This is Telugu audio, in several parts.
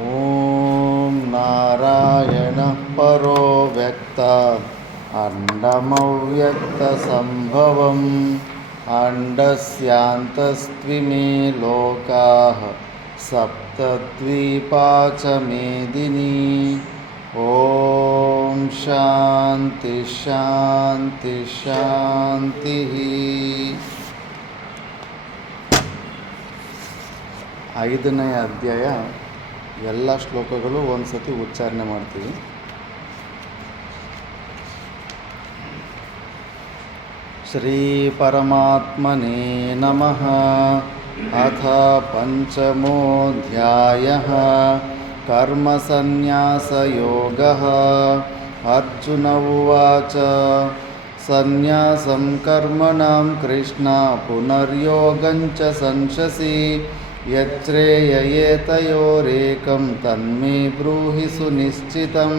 ఓం నారాయణః పరో వ్యక్త అండమవ్యక్త సంభవం అండస్యాంతస్త్విమే లోకాః సప్తద్వీపా చ మేదినీ. ఓం శాంతి శాంతి ಶಾಂತಿ. 5ನೇ ಅಧ್ಯಾಯ ಎಲ್ಲ ಶ್ಲೋಕಗಳು ಒಂದು ಸತಿ ಉಚ್ಚಾರಣೆ ಮಾಡ್ತೀವಿ. ಶ್ರೀ ಪರಮಾತ್ಮನೇ ನಮಃ. ಅಥ ಪಂಚಮೋऽಧ್ಯಾಯಃ ಕರ್ಮಸನ್ಯಾಸಯೋಗಃ. ಅರ್ಜುನ ಉವಾಚ ಸನ್ಯಾಸಂ ಕರ್ಮಣಾಂ ಕೃಷ್ಣ ಪುನರ್ಯೋಗಂ ಚ ಸಂಶಸಿ ಯಚ್ಛ್ರೇಯಯೇತಯೋರೇಕಂ ತನ್ಮೇ ಬ್ರೂಹಿ ಸುನಿಶ್ಚಿತಂ.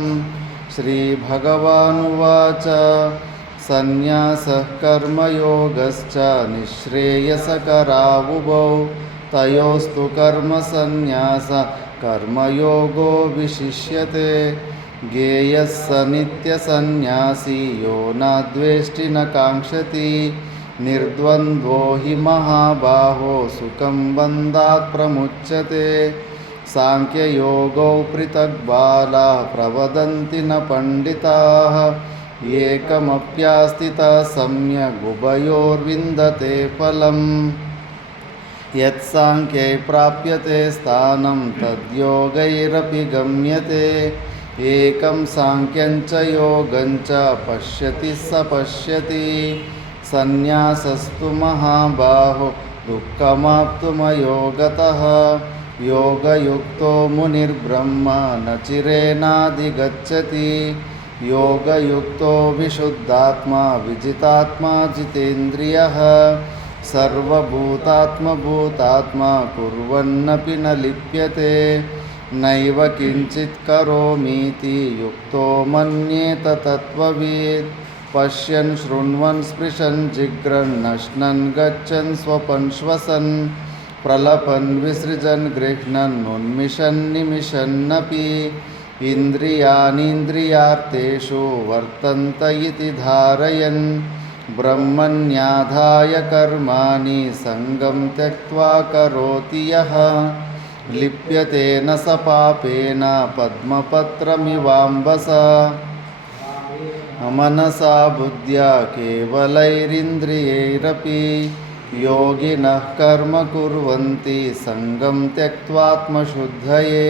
ಶ್ರೀಭಗವಾನುವಾಚ ಸನ್ಯಾಸಃ ಕರ್ಮಯೋಗಶ್ಚ ನಿಶ್ರೇಯಸಕರಾವುಭೌ ತಯೋಸ್ತು ಕರ್ಮಸನ್ಯಾಸ ಕರ್ಮಯೋಗೋ ವಿಶಿಷ್ಯತೆ. ಜ್ಞೇಯಃ ಸ ನಿತ್ಯಸನ್ಯಾಸಿ ಯೋ ನ ದ್ವೇಷ್ಟಿ ನ ಕಾಂಕ್ಷತಿ. ನಿರ್ದ್ವಂದ್ವೋ ಹಿ ಮಹಾಬಾಹೋ ಸುಖಂ ಬಂಧಾತ್ ಪ್ರಮುಚ್ಯತೆ. ಸಾಂಖ್ಯಯೋಗೋ ಪೃಥಕ್ ಬಾಲಾಃ ಪ್ರವದಂತಿ ನ ಪಂಡಿತಾಃ. ಏಕಮಪ್ಯಾಸ್ಥಿತಃ ಸಮ್ಯಗ್ ಉಭಯೋರ್ವಿಂದತೆ ಫಲಂ. ಯತ್ಸಾಂಖ್ಯೈ ಪ್ರಾಪ್ಯತೆ ಸ್ಥಾನಂ ತದ್ಯೋಗೈರಪಿ ಗಮ್ಯತೆ. ಏಕಂ ಸಾಂಖ್ಯಂ ಚ ಯೋಗಂ ಚ ಪಶ್ಯತಿ ಸ ಪಶ್ಯತಿ. ಸನ್ಯಾಸಸ್ತು ಮಹಾಬಾಹೋ ದುಃಖಮಾಪ್ತುಮಯೋಗತಃ. ಯೋಗಯುಕ್ತೋ ಮುನಿರ್ಬ್ರಹ್ಮ ನ ಚಿರೇನಾಧಿಗಚ್ಚತಿ. ಯೋಗಯುಕ್ತೋ ವಿಶುದ್ಧಾತ್ಮಾ ವಿಜಿತಾತ್ಮಾ ಜಿತೇಂದ್ರಿಯಃ. ಸರ್ವಭೂತಾತ್ಮಭೂತಾತ್ಮಾ ಕುರ್ವನ್ನಪಿ ನ ಲಿಪ್ಯತೆ. ನೈವ ಕಿಂಚಿತ್ ಕರೋಮೀತಿ ಯುಕ್ತೋ ಮನ್ಯೇತ ತತ್ವವಿದ್. ಪಶ್ಯನ್ ಶೃಣ್ವನ್ ಸ್ಪೃಶನ್ ಜಿಘ್ರನ್ ನಶ್ನನ್ ಗಚ್ಚನ್ ಸ್ವಪನ್ ಶ್ವಸನ್. ಪ್ರಲಪನ್ ವಿಸೃಜನ್ ಗೃಹ್ಣನ್ ಉನ್ಮಿಷನ್ ನಿಮಿಷನ್ನಪಿ. ಇಂದ್ರಿಯಾಣೀಂದ್ರಿಯಾರ್ಥೇಷು ವರ್ತಂತ ಇತಿ ಧಾರಯನ್. ಬ್ರಹ್ಮಣ್ಯಾಧಾಯ ಕರ್ಮಾಣಿ ಸಂಗಂ ತ್ಯಕ್ತ್ವಾ ಕರೋತಿ ಯಃ. ಲಿಪ್ಯತೆ ನ ಸ ಪಾಪೇನ ಪದ್ಮಪತ್ರಮಿವಾಂಬಸಾ. ಮನಸಾ ಬುದ್ಧ್ಯಾ ಕೇವಲೈರಿಂದ್ರಿಯೈರಪಿ. ಯೋಗಿನಃ ಕರ್ಮ ಕುರ್ವಂತಿ ಸಂಗಂ ತ್ಯಕ್ತ್ವಾತ್ಮಶುದ್ಧಯೇ.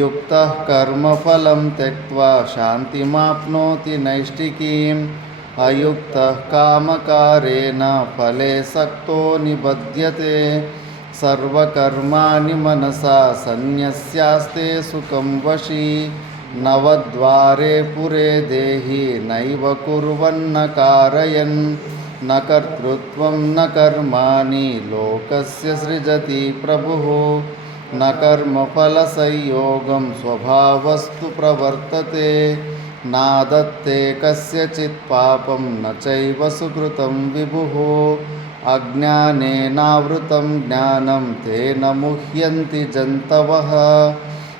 ಯುಕ್ತಃ ಕರ್ಮಫಲಂ ತ್ಯಕ್ತ್ವಾ ಶಾಂತಿಮಾಪ್ನೋತಿ ನೈಷ್ಠಿಕೀಂ. ಅಯುಕ್ತಃ ಕಾಮಕಾರೇಣ ಫಲೇ ಸಕ್ತೋ ನಿಬಧ್ಯತೆ. ಸರ್ವಕರ್ಮಾಣಿ ಮನಸಾ ಸನ್ಯಸ್ಯಾಸ್ತೆ ಸುಖಂ ವಶಿ. ನವದ್ವಾರೆ ಪುರೇ ದೇಹಿ ನೈವ ಕುರ್ವನ್ನ ಕಾರಯನ್. ನ ಕರ್ತೃತ್ವಂ ನ ಕರ್ಮಾಣಿ ಲೋಕಸ್ಯ ಸೃಜತಿ ಪ್ರಭುಃ. ನ ಕರ್ಮಫಲಸಂಯೋಗಂ ಸ್ವಭಾವಸ್ತು ಪ್ರವರ್ತತೆ. ನಾದತ್ತೆ ಕಸ್ಯಚಿತ್ ಪಾಪಂ ನ ಚೈವ ಸುಕೃತಂ ವಿಭುಃ. ಅಜ್ಞಾನೇನಾವೃತಂ ಜ್ಞಾನಂ ತೇನ ಮುಹ್ಯಂತಿ ಜಂತವಃ.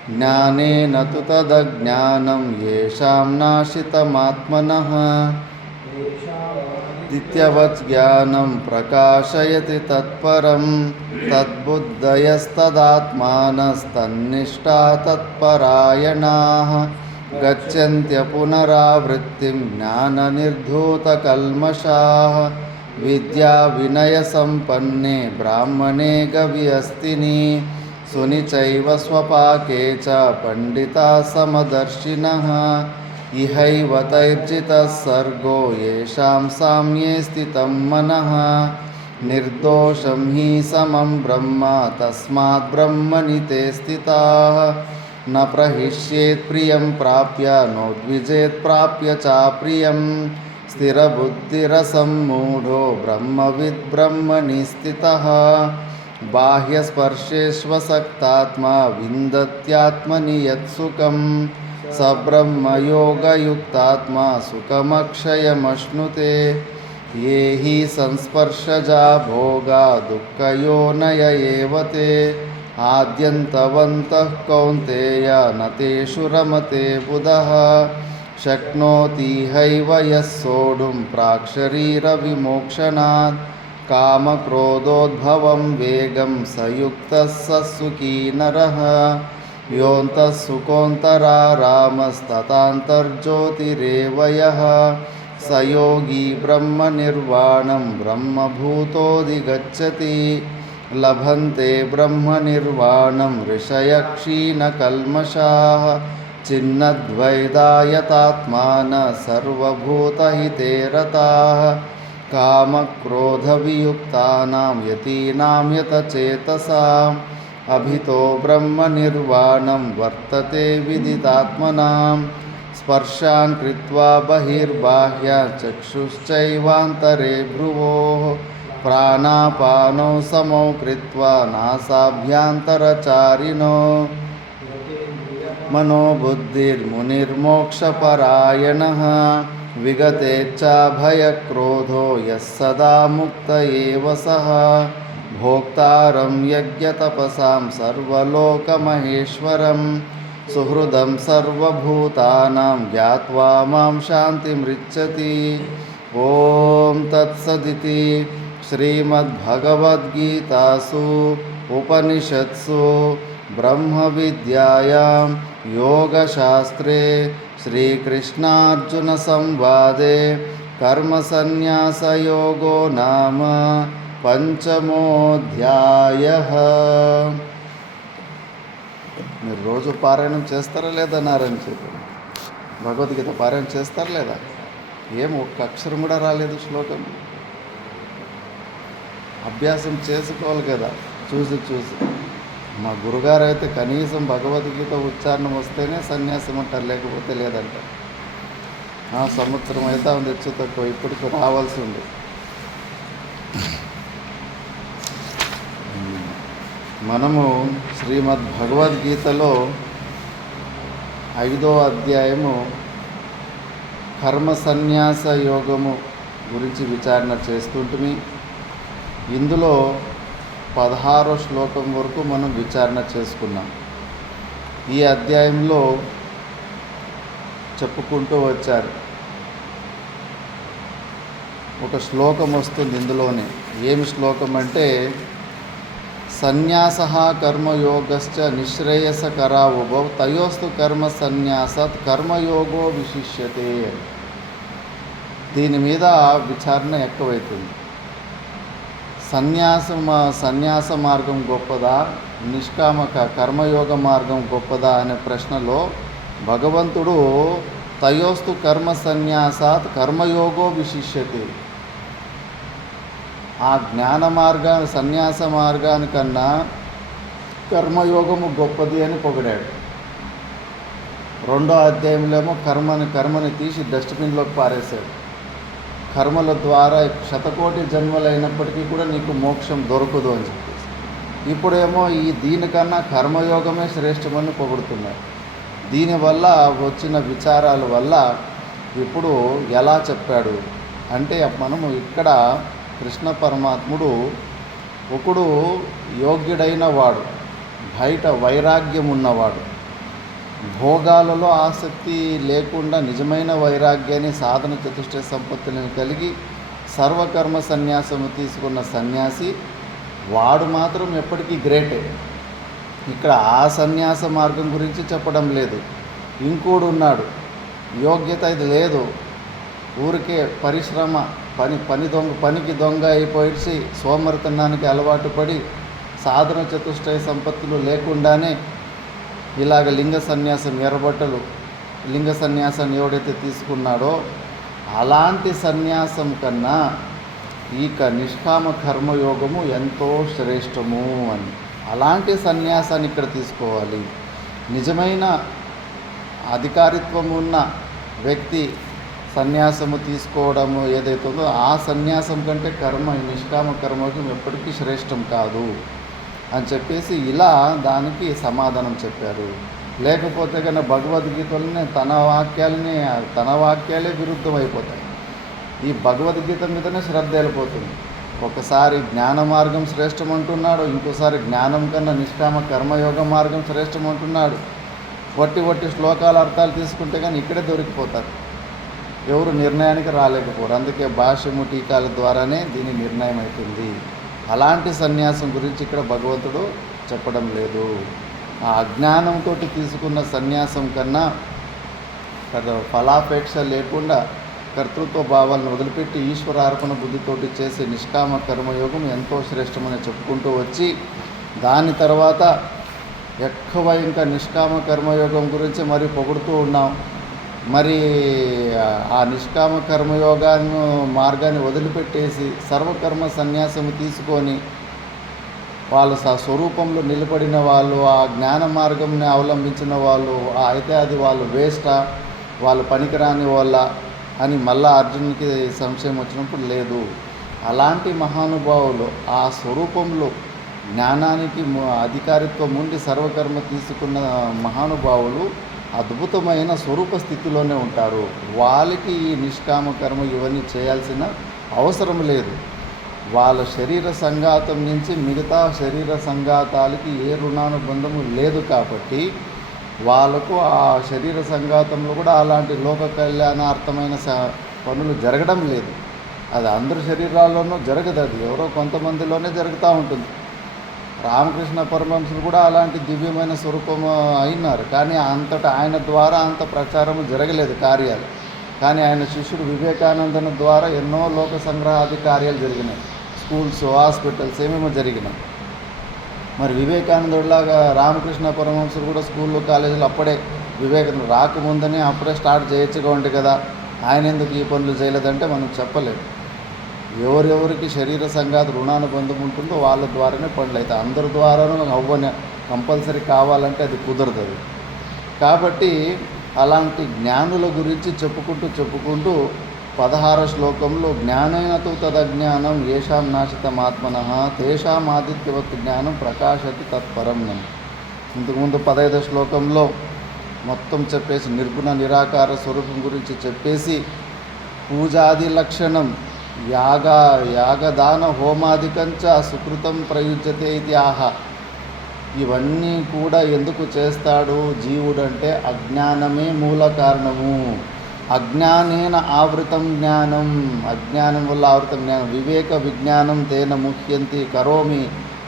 ಜ್ಞಾನೇನ ತು ತದಜ್ಞಾನಂ ಯೇಷಾಂ ನಾಶಿತಮಾತ್ಮನಃ. ನಿತ್ಯವತ್ ಜ್ಞಾನಂ ಪ್ರಕಾಶಯತಿ ತತ್ಪರಂ. ತದ್ಬುದ್ಧಯಸ್ತದಾತ್ಮಾನಸ್ತನ್ನಿಷ್ಠಾ ತತ್ಪರಾಯಣಾಃ. ಗಚ್ಚಂತ್ಯ ಪುನರಾವೃತ್ತಿಂ ಜ್ಞಾನನಿರ್ಧೂತಕಲ್ಮಷಾಃ. ವಿದ್ಯಾ ವಿನಯ ಸಂಪನ್ನೆ ಬ್ರಾಹ್ಮಣೇ ಗವಿಯಸ್ತಿನಿ. ಸುನಿಚೈವ ಸ್ವಪಾಕೆ ಚ ಪಂಡಿತಾ ಸಮದರ್ಶಿನಃ. ಇಹೈವ ತೈರ್ಜಿತಃ ಸರ್ಗೋ ಯೇಷಾಂ ಸಾಮ್ಯೇ ಸ್ಥಿತಂ ಮನಃ. ನಿರ್ದೋಷಂ ಹಿ ಸಮಂ ಬ್ರಹ್ಮ ತಸ್ಮಾತ್ ಬ್ರಹ್ಮಣಿ ತೇ ಸ್ಥಿತಾಃ. ನ ಪ್ರಹಿಷ್ಯೇತ್ ಪ್ರಿಯಂ ಪ್ರಾಪ್ಯ ನೋದ್ವಿಜೇತ್ ಪ್ರಾಪ್ಯ ಚಾಪ್ರಿಯಂ. ಸ್ಥಿರಬುದ್ಧಿರಸಮ್ಮೂಢೋ ಬ್ರಹ್ಮವಿದ್ ಬ್ರಹ್ಮಣಿ ಸ್ಥಿತಃ. ಬಾಹ್ಯಸ್ಪರ್ಶೇಷ್ವಸಕ್ತಾತ್ಮ ವಿಂದತ್ಯಾತ್ಮನಿ ಯತ್ಸುಖಂ. ಸ ಬ್ರಹ್ಮಯೋಗಯುಕ್ತಾತ್ಮ ಸುಖಮಕ್ಷಯಮಶ್ನುತೆ. ಯೇ ಹಿ ಸಂಸ್ಪರ್ಶಜಾ ಭೋಗಾ ದುಃಖಯೋನಯ ಏವ ತೇ. ఆద్యంతవంతః కౌంతేయ నతేషు రమతే బుధః శక్నోతి హైవ యః సోఢుం ప్రాక్శరీరవిమోక్షణాత్ కామక్రోధోద్భవం వేగం సయుక్తః స సుఖీ నరః యోऽन्तः సుఖోऽन्तరారామస్తతాन्तర్జ్యోతిరేవ యః స యోగి బ్రహ్మనిర్వాణం బ్రహ్మభూతోऽధిగచ్చతి లభంతే బ్రహ్మనిర్వాణం ఋషయః చిన్నద్వైదాయతాత్మానः సర్వభూతహితే రతాः కామక్రోధవియుక్తానాం యతీనాం యతచేతసాం అభితో బ్రహ్మనిర్వాణం వర్తతే విదితాత్మనాం స్పర్శాన్ కృత్వా బహిర్బాహ్యాన్ చక్షుశ్చైవాంతరే భ్రువోః ప్రాణాపానౌ సమౌ కృత్వా నాసాభ్యంతరచారిణో మనోబుద్ధిర్మునిర్మోక్షపరాయణः విగతేచ్ఛాభయక్రోధో యః సదా ముక్త ఏవ సః భోక్తారం యజ్ఞతపసాం సర్వలోకమహేశ్వరం సుహృదం సర్వభూతానాం జ్ఞాత్వా మాం శాంతిమృచ్చతి. ఓం తత్సదితి. శ్రీమద్భగవద్గీతాసు ఉపనిషత్సు బ్రహ్మవిద్యాయాం యోగశాస్త్రే శ్రీకృష్ణార్జునసంవాదే కర్మసన్యాసయోగో నామ పంచమోऽధ్యాయః. మీరు రోజు పారాయణం చేస్తారా లేదా? నారాయణ చెప్పి భగవద్గీత పారాయణం చేస్తారా లేదా? ఏం ఒక్క అక్షరం కూడా రాలేదు శ్లోకం. అభ్యాసం చేసుకోవాలి కదా, చూసి చూసి. మా గురుగారు అయితే కనీసం భగవద్గీత ఉచ్చారణం వస్తేనే సన్యాసం అంటారు, లేకపోతే లేదంటారు. సంవత్సరం అయితే ఉంది హెచ్చు తక్కువ, ఇప్పటికి రావాల్సి ఉంది. మనము శ్రీమద్ భగవద్గీతలో 5వ అధ్యాయము కర్మ సన్యాస యోగము గురించి విచారణ చేస్తుంటిమి. ఇందులో 16వ శ్లోకం వరకు మనం విచారణ చేసుకున్నాం. ఈ అధ్యాయంలో చెప్పుకుంటూ వచ్చారు. ఒక శ్లోకం వస్తుంది ఇందులోనే. ఏమి శ్లోకం అంటే, సన్యాస కర్మయోగశ్చ నిశ్రేయసకరా ఉభౌ తయోస్తు కర్మ సన్యాసాత్ కర్మయోగో విశిష్యతే. దీని మీద విచారణ ఎక్కువైతుంది. సన్యాస మార్గం గొప్పదా, నిష్కామక కర్మయోగ మార్గం గొప్పదా అనే ప్రశ్నలో భగవంతుడు తయోస్తు కర్మ సన్యాసాత్ కర్మయోగో విశిష్యతే, ఆ జ్ఞాన మార్గాన్ని సన్యాస మార్గానికన్నా కర్మయోగము గొప్పది అని పొగిడాడు. 2వ అధ్యాయంలో ఏమో కర్మని తీసి డస్ట్బిన్లోకి పారేశాడు. కర్మల ద్వారా శతకోటి జన్మలైనప్పటికీ కూడా నీకు మోక్షం దొరకదు అని చెప్పేసి. ఇప్పుడేమో దీనికన్నా కర్మయోగమే శ్రేష్టమని పొగుడుతున్నాడు. దీనివల్ల వచ్చిన విచారాల వల్ల ఇప్పుడు ఎలా చెప్పాడు అంటే, మనము ఇక్కడ కృష్ణ పరమాత్ముడు ఒకడు యోగ్యుడైన వాడు, బయట వైరాగ్యం ఉన్నవాడు, భోగాలలో ఆసక్తి లేకుండా నిజమైన వైరాగ్యాన్ని సాధన చతుష్టయ సంపత్తులను కలిగి సర్వకర్మ సన్యాసము తీసుకున్న సన్యాసి వాడు మాత్రం ఎప్పటికీ గ్రేటే. ఇక్కడ ఆ సన్యాస మార్గం గురించి చెప్పడం లేదు. ఇంకోడు ఉన్నాడు, యోగ్యత ఇది లేదు, ఊరికే పరిశ్రమ పనికి దొంగ అయిపోయి సోమరితనానికి అలవాటు పడి సాధన చతుష్టయ సంపత్తులు లేకుండానే ఇలాగ లింగ సన్యాసం ఎర్రబట్టలు లింగ సన్యాసాన్ని ఎవడైతే తీసుకున్నాడో అలాంటి సన్యాసం కన్నా ఇక నిష్కామ కర్మయోగము ఎంతో శ్రేష్టము అని, అలాంటి సన్యాసాన్ని ఇక్కడ తీసుకోవాలి. నిజమైన అధికారిత్వం ఉన్న వ్యక్తి సన్యాసము తీసుకోవడము ఏదైతే ఉందో ఆ సన్యాసం కంటే నిష్కామ కర్మయోగం ఎప్పటికీ శ్రేష్టం కాదు అని చెప్పేసి ఇలా దానికి సమాధానం చెప్పారు. లేకపోతే కన్నా భగవద్గీతలోనే తన వాక్యాలే విరుద్ధం అయిపోతాయి. ఈ భగవద్గీత మీదనే శ్రద్ధ వెళ్ళిపోతుంది. ఒకసారి జ్ఞాన మార్గం శ్రేష్టం అంటున్నాడు, ఇంకోసారి జ్ఞానం కన్నా నిష్కామ కర్మయోగ మార్గం శ్రేష్టం అంటున్నాడు. వట్టి శ్లోకాల అర్థాలు తీసుకుంటే కానీ ఇక్కడే దొరికిపోతారు, ఎవరు నిర్ణయానికి రాలేకపోరు. అందుకే భాష్యము టీకాల ద్వారానే దీని నిర్ణయం అవుతుంది. అలాంటి సన్యాసం గురించి ఇక్కడ భగవంతుడు చెప్పడం లేదు. ఆ అజ్ఞానంతో తీసుకున్న సన్యాసం కన్నా ఫలాపేక్ష లేకుండా కర్తృత్వ భావాలను వదిలిపెట్టి ఈశ్వరార్పణ బుద్ధితోటి చేసే నిష్కామ కర్మయోగం ఎంతో శ్రేష్టమని చెప్పుకుంటూ వచ్చి, దాని తర్వాత ఎక్కువ ఇంకా నిష్కామ కర్మయోగం గురించి మరి పొగుడుతూ ఉన్నాం. మరి ఆ నిష్కామ కర్మయోగాన్ని మార్గాన్ని వదిలిపెట్టేసి సర్వకర్మ సన్యాసం తీసుకొని వాళ్ళు స్వరూపంలో నిలబడిన వాళ్ళు, ఆ జ్ఞాన మార్గంని అవలంబించిన వాళ్ళు అయితే అది వాళ్ళు వేస్టా, వాళ్ళు పనికిరాని వాళ్ళ అని మళ్ళా అర్జునునికి సంశయం వచ్చినప్పుడు లేదు. అలాంటి మహానుభావులు ఆ స్వరూపంలో జ్ఞానానికి అధికారిత్వం ఉండి సర్వకర్మ తీసుకున్న మహానుభావులు అద్భుతమైన స్వరూప స్థితిలోనే ఉంటారు. వాళ్ళకి ఈ నిష్కామ కర్మ ఇవన్నీ చేయాల్సిన అవసరం లేదు. వాళ్ళ శరీర సంఘాతం నుంచి మిగతా శరీర సంఘాతాలకి ఏ రుణానుబంధము లేదు కాబట్టి వాళ్ళకు ఆ శరీర సంఘాతంలో కూడా అలాంటి లోక కళ్యాణార్థమైన పనులు జరగడం లేదు. అది అందరి శరీరాల్లోనూ జరగదు, అది ఎవరో కొంతమందిలోనే జరుగుతూ ఉంటుంది. రామకృష్ణ పరమహంసులు కూడా అలాంటి దివ్యమైన స్వరూపం అయినారు, కానీ అంతటా ఆయన ద్వారా అంత ప్రచారం జరగలేదు కార్యాలు. కానీ ఆయన శిష్యుడు వివేకానందన ద్వారా ఎన్నో లోక సంగ్రహాది కార్యాలు జరిగినాయి, స్కూల్స్, హాస్పిటల్స్ ఏమేమో జరిగినాయి. మరి వివేకానందుడిలాగా రామకృష్ణ పరమహంసులు కూడా స్కూళ్ళు కాలేజీలు అప్పుడే వివేకానంద రాకముందని అప్పుడే స్టార్ట్ చేయొచ్చుగా ఉంటే కదా, ఆయన ఎందుకు ఈ పనులు చేయలేదంటే మనం చెప్పలేము. ఎవరెవరికి శరీర సంఘాత రుణానుబంధం ఉంటుందో వాళ్ళ ద్వారానే పనులు అవుతాయి. అందరి ద్వారానూ అవ్వని కంపల్సరీ కావాలంటే అది కుదరదు. కాబట్టి అలాంటి జ్ఞానుల గురించి చెప్పుకుంటూ 16వ శ్లోకంలో జ్ఞానైనతు తదజ్ఞానం ఏషాం నాశితమాత్మనః తేషాం ఆదిత్యవత్ జ్ఞానం ప్రకాశతి తత్పరం. ఇంతకుముందు 15వ శ్లోకంలో మొత్తం చెప్పేసి నిర్గుణ నిరాకార స్వరూపం గురించి చెప్పేసి పూజాది లక్షణం యాగదాన హోమాదికంచ సుకృతం ప్రయుజ్యతే ఇది ఆహ. ఇవన్నీ కూడా ఎందుకు చేస్తాడు జీవుడంటే అజ్ఞానమే మూల కారణము. అజ్ఞానేన ఆవృతం జ్ఞానం, అజ్ఞానం వల్ల ఆవృతం జ్ఞానం. వివేక విజ్ఞానం తేన ముహ్యంతి కరోమి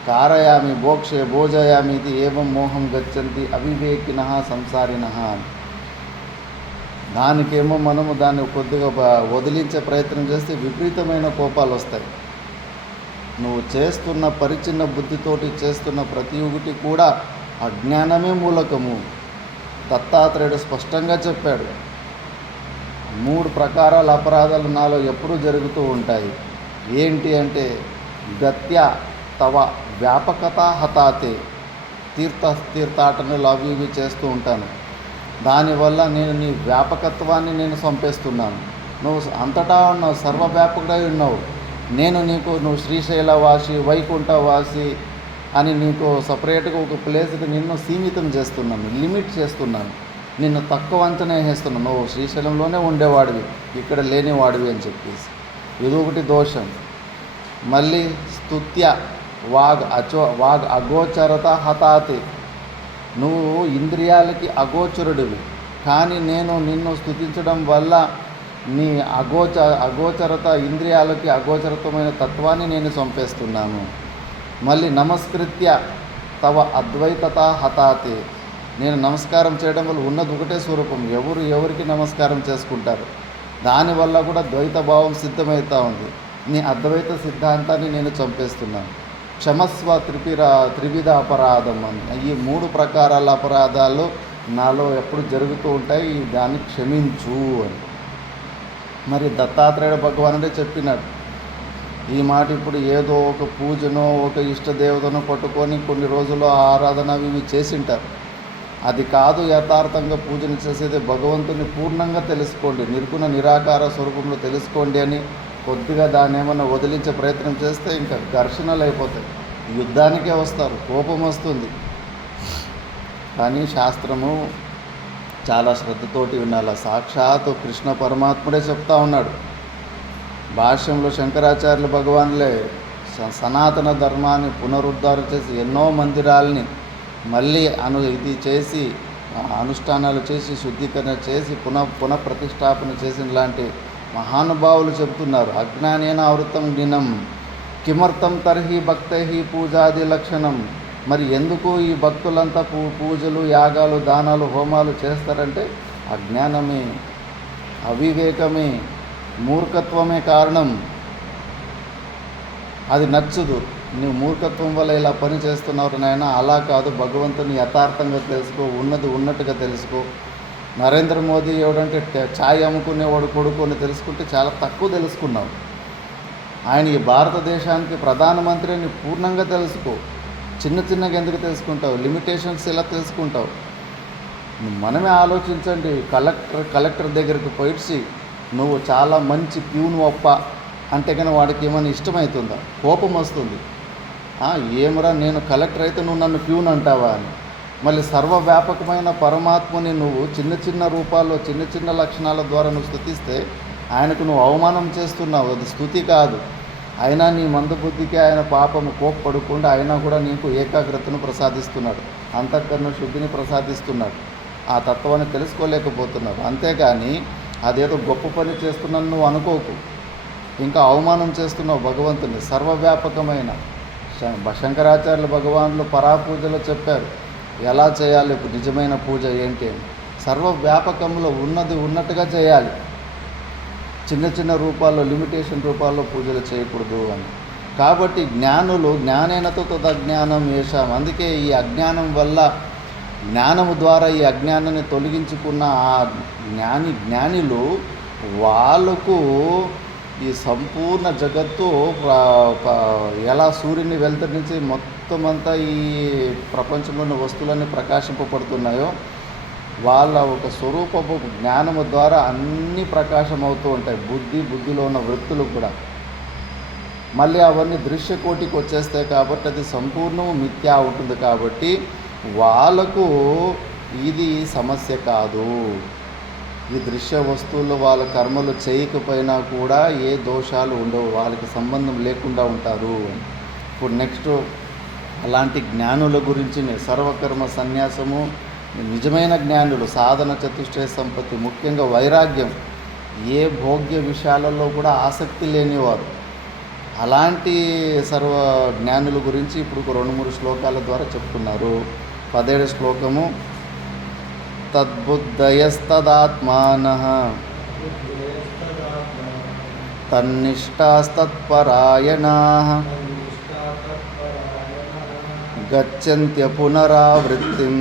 కారయామి భోక్షే భోజయామి ఇది ఏవం మోహం గచ్చంతి అవివేకినః సంసారినః. దానికేమో మనము దాన్ని కొద్దిగా వదిలించే ప్రయత్నం చేస్తే విపరీతమైన కోపాలు వస్తాయి. నువ్వు చేస్తున్న పరిచిన్న బుద్ధితోటి చేస్తున్న ప్రతి ఒక్కటి కూడా అజ్ఞానమే మూలకము. దత్తాత్రేయుడు స్పష్టంగా చెప్పాడు, 3 ప్రకారాల అపరాధాలు నాలో ఎప్పుడూ జరుగుతూ ఉంటాయి. ఏంటి అంటే గత్య తవ వ్యాపకత హతాతే, తీర్థాటనలు అవి ఇవి చేస్తూ ఉంటాను, దానివల్ల నేను నీ వ్యాపకత్వాన్ని నేను చంపేస్తున్నాను. నువ్వు అంతటా ఉన్నావు, సర్వవ్యాపకుడై ఉన్నావు. నేను నువ్వు శ్రీశైలవాసి వైకుంఠవాసి అని నీకు సపరేట్గా ఒక ప్లేస్కి నిన్ను సీమితం చేస్తున్నాను, లిమిట్ చేస్తున్నాను, నిన్ను తక్కువ అంచనా వేస్తున్నాను. నువ్వు శ్రీశైలంలోనే ఉండేవాడివి, ఇక్కడ లేనివాడివి అని చెప్పేసి ఇది ఒకటి దోషం. మళ్ళీ స్తుత్య వాగ్ అగోచరత హతాతి, నువ్వు ఇంద్రియాలకి అగోచరుడివి, కానీ నేను నిన్ను స్తుతించడం వల్ల నీ అగోచరత ఇంద్రియాలకి అగోచరతమైన తత్వాన్ని నేను చంపేస్తున్నాను. మళ్ళీ నమస్కృత్య తవ అద్వైతత హతాతి, నేను నమస్కారం చేయడం వల్ల ఉన్నది ఒకటే స్వరూపం, ఎవరికి నమస్కారం చేసుకుంటారు, దానివల్ల కూడా ద్వైత భావం సిద్ధమవుతూ ఉంది. నీ అద్వైత సిద్ధాంతాన్ని నేను చంపేస్తున్నాను. క్షమస్వ త్రివిధ అపరాధం అని, ఈ 3 ప్రకారాల అపరాధాలు నాలో ఎప్పుడు జరుగుతూ ఉంటాయి, దాన్ని క్షమించు అని. మరి దత్తాత్రేయ భగవానుడే చెప్పినాడు ఈ మాట. ఇప్పుడు ఏదో ఒక పూజనో ఒక ఇష్టదేవతను పట్టుకొని కొన్ని రోజులు ఆరాధన ఇవి చేసింటారు, అది కాదు యథార్థంగా పూజను చేసేది. భగవంతుని పూర్ణంగా తెలుసుకోండి, నిర్గుణ నిరాకార స్వరూపంలో తెలుసుకోండి అని కొద్దిగా దాన్ని ఏమన్నా వదిలించే ప్రయత్నం చేస్తే ఇంకా ఘర్షణలు అయిపోతాయి, యుద్ధానికే వస్తారు, కోపం వస్తుంది. కానీ శాస్త్రము చాలా శ్రద్ధతోటి వినాలి. సాక్షాత్ కృష్ణ పరమాత్ముడే చెప్తా ఉన్నాడు, భాష్యంలో శంకరాచార్యులు భగవానులే సనాతన ధర్మాన్ని పునరుద్ధరణ చేసి ఎన్నో మందిరాలని మళ్ళీ ఇది చేసి అనుష్ఠానాలు చేసి శుద్ధీకరణ చేసి పునఃప్రతిష్టాపన చేసిన లాంటి మహానుభావులు చెబుతున్నారు. అజ్ఞానేన ఆవృతం దినం కిమర్థం తర్హి భక్తై పూజాది లక్షణం. మరి ఎందుకు ఈ భక్తులంతా పూజలు, యాగాలు, దానాలు, హోమాలు చేస్తారంటే అజ్ఞానమే, అవివేకమే, మూర్ఖత్వమే కారణం. అది నచ్చదు. నువ్వు మూర్ఖత్వం వల్ల ఇలా పని చేస్తున్నావు నాయన, అలా కాదు, భగవంతుని యథార్థంగా తెలుసుకో, ఉన్నది ఉన్నట్టుగా తెలుసుకో. నరేంద్ర మోదీ ఎవడంటే ఛాయ్ అమ్ముకునేవాడు కొడుకు అని తెలుసుకుంటే చాలా తక్కువ తెలుసుకున్నావు. ఆయన ఈ భారతదేశానికి ప్రధానమంత్రి అని పూర్ణంగా తెలుసుకో. చిన్న చిన్నగా ఎందుకు తెలుసుకుంటావు? లిమిటేషన్స్ ఎలా తెలుసుకుంటావు? మనమే ఆలోచించండి. కలెక్టర్ దగ్గరికి పోయిడ్చి నువ్వు చాలా మంచి ప్యూన్ ఒప్ప అంటే కానీ వాడికి ఏమైనా ఇష్టమవుతుందా? కోపం వస్తుంది. ఏమరా నేను కలెక్టర్ అయితే నువ్వు నన్ను ప్యూన్ అంటావా అని. మళ్ళీ సర్వవ్యాపకమైన పరమాత్మని నువ్వు చిన్న చిన్న రూపాల్లో, చిన్న చిన్న లక్షణాల ద్వారా నువ్వు స్తుతిస్తే ఆయనకు నువ్వు అవమానం చేస్తున్నావు. అది స్తుతి కాదు. అయినా నీ మందబుద్ధికి ఆయన పాపము కోప్పడకుండా అయినా కూడా నీకు ఏకాగ్రతను ప్రసాదిస్తున్నాడు, అంతఃకరణ శుద్ధిని ప్రసాదిస్తున్నాడు. ఆ తత్వాన్ని తెలుసుకోలేకపోతున్నావు. అంతేగాని అదేదో గొప్ప పని చేస్తున్నాను నువ్వు అనుకోకు. ఇంకా అవమానం చేస్తున్నావు భగవంతుని. సర్వవ్యాపకమైన శంకరాచార్యులు భగవానులు పరాపూజలో చెప్పారు ఎలా చేయాలి, నిజమైన పూజ ఏంటి అని. సర్వవ్యాపకంలో ఉన్నది ఉన్నట్టుగా చేయాలి. చిన్న చిన్న రూపాల్లో, లిమిటేషన్ రూపాల్లో పూజలు చేయకూడదు అని. కాబట్టి జ్ఞానులు జ్ఞానేనతో తదజ్ఞానం ఏషాం. అందుకే ఈ అజ్ఞానం వల్ల, జ్ఞానము ద్వారా ఈ అజ్ఞానాన్ని తొలగించుకున్న ఆ జ్ఞానులు వాళ్ళకు ఈ సంపూర్ణ జగత్తు ఎలా సూర్యుని వెలుతురు నుంచి మొత్తం అంతా ఈ ప్రపంచంలోని వస్తువులన్నీ ప్రకాశింపబడుతున్నాయో వాళ్ళ ఒక స్వరూపపు జ్ఞానము ద్వారా అన్నీ ప్రకాశమవుతూ ఉంటాయి. బుద్ధిలో ఉన్న వృత్తులు కూడా మళ్ళీ అవన్నీ దృశ్యకోటికి వచ్చేస్తాయి. కాబట్టి అది సంపూర్ణము మిథ్యా ఉంటుంది. కాబట్టి వాళ్ళకు ఇది సమస్య కాదు. ఈ దృశ్య వస్తువుల్లో వాళ్ళ కర్మలు చేయకపోయినా కూడా ఏ దోషాలు ఉండవు, వాళ్ళకి సంబంధం లేకుండా ఉంటారు. ఇప్పుడు నెక్స్ట్ అలాంటి జ్ఞానుల గురించి సర్వకర్మ సన్యాసము, నిజమైన జ్ఞానులు, సాధన చతుష్టయ సంపత్తి, ముఖ్యంగా వైరాగ్యం, ఏ భోగ్య విషయాలలో కూడా ఆసక్తి లేనివారు, అలాంటి సర్వ జ్ఞానుల గురించి ఇప్పుడు 2-3 శ్లోకాల ద్వారా చెప్తున్నారు. 17 శ్లోకము. తద్బుద్ధయస్తదాత్మానః తన్నిష్టాస్తత్పరాయణాః గచ్చంత్య పునరావృత్తిం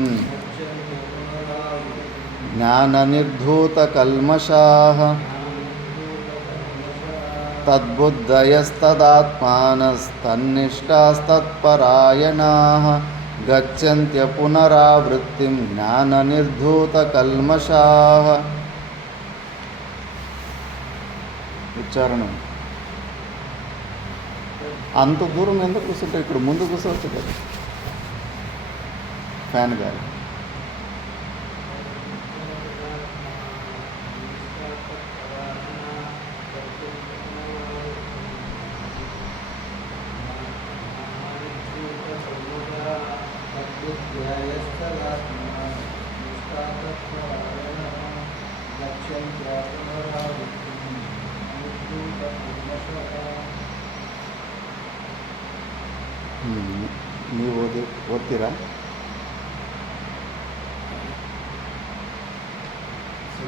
జ్ఞాననిర్ధూతకల్మషాః. తద్బుద్ధయస్తదాత్మానస్తన్నిష్టాస్తత్పరాయణాః గచ్చంత్య పునరావృత్తిం జ్ఞాననిర్ధూతకల్మషాః. ఉచ్చారణం అంత దూరం ఎందుకు కూర్చుంటావు? ఇక్కడ ముందు కూర్చోవచ్చు కదా, ఫ్యాన్ గాలి. ನೀವು ಓದ್ತೀರಾ?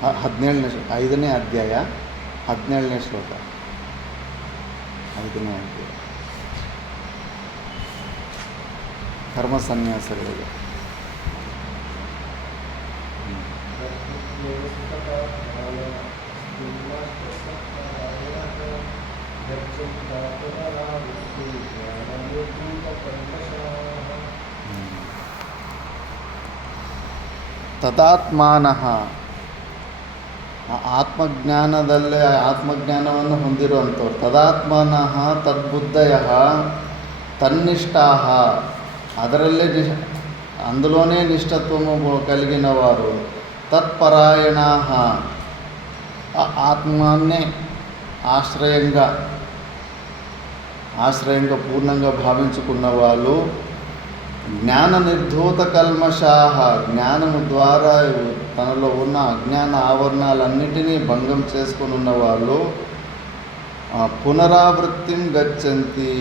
17ನೇ 5ನೇ ಅಧ್ಯಾಯ 17ನೇ ಶ್ಲೋಕ. 5ನೇ ಅಧ್ಯಾಯ ಕರ್ಮ ಸನ್ಯಾಸಗಳಿಗೆ. ತದಾತ್ಮಾನಃ ಆತ್ಮಜ್ಞಾನದಲ್ಲೇ ಆತ್ಮಜ್ಞಾನವನ್ನು ಹೊಂದಿರುವಂಥವ್ರು. ತದಾತ್ಮನಃ ತದ್ಬುದ್ಧಯಃ ತನ್ನಿಷ್ಠಾಃ ಅದರಲ್ಲೇ అందులోనే నిష్ఠత్వము కలిగిన వారు. తత్పరాయణాః ఆత్మాన్నే ఆశ్రయంగా పూర్ణంగా భావించుకున్న వాళ్ళు జ్ఞాన నిర్ధూత కల్మషాహ, జ్ఞానము ద్వారా తనలో ఉన్న అజ్ఞాన ఆవరణాలన్నిటినీ భంగం చేసుకుని ఉన్న వాళ్ళు పునరావృత్తిం గచ్చంతి,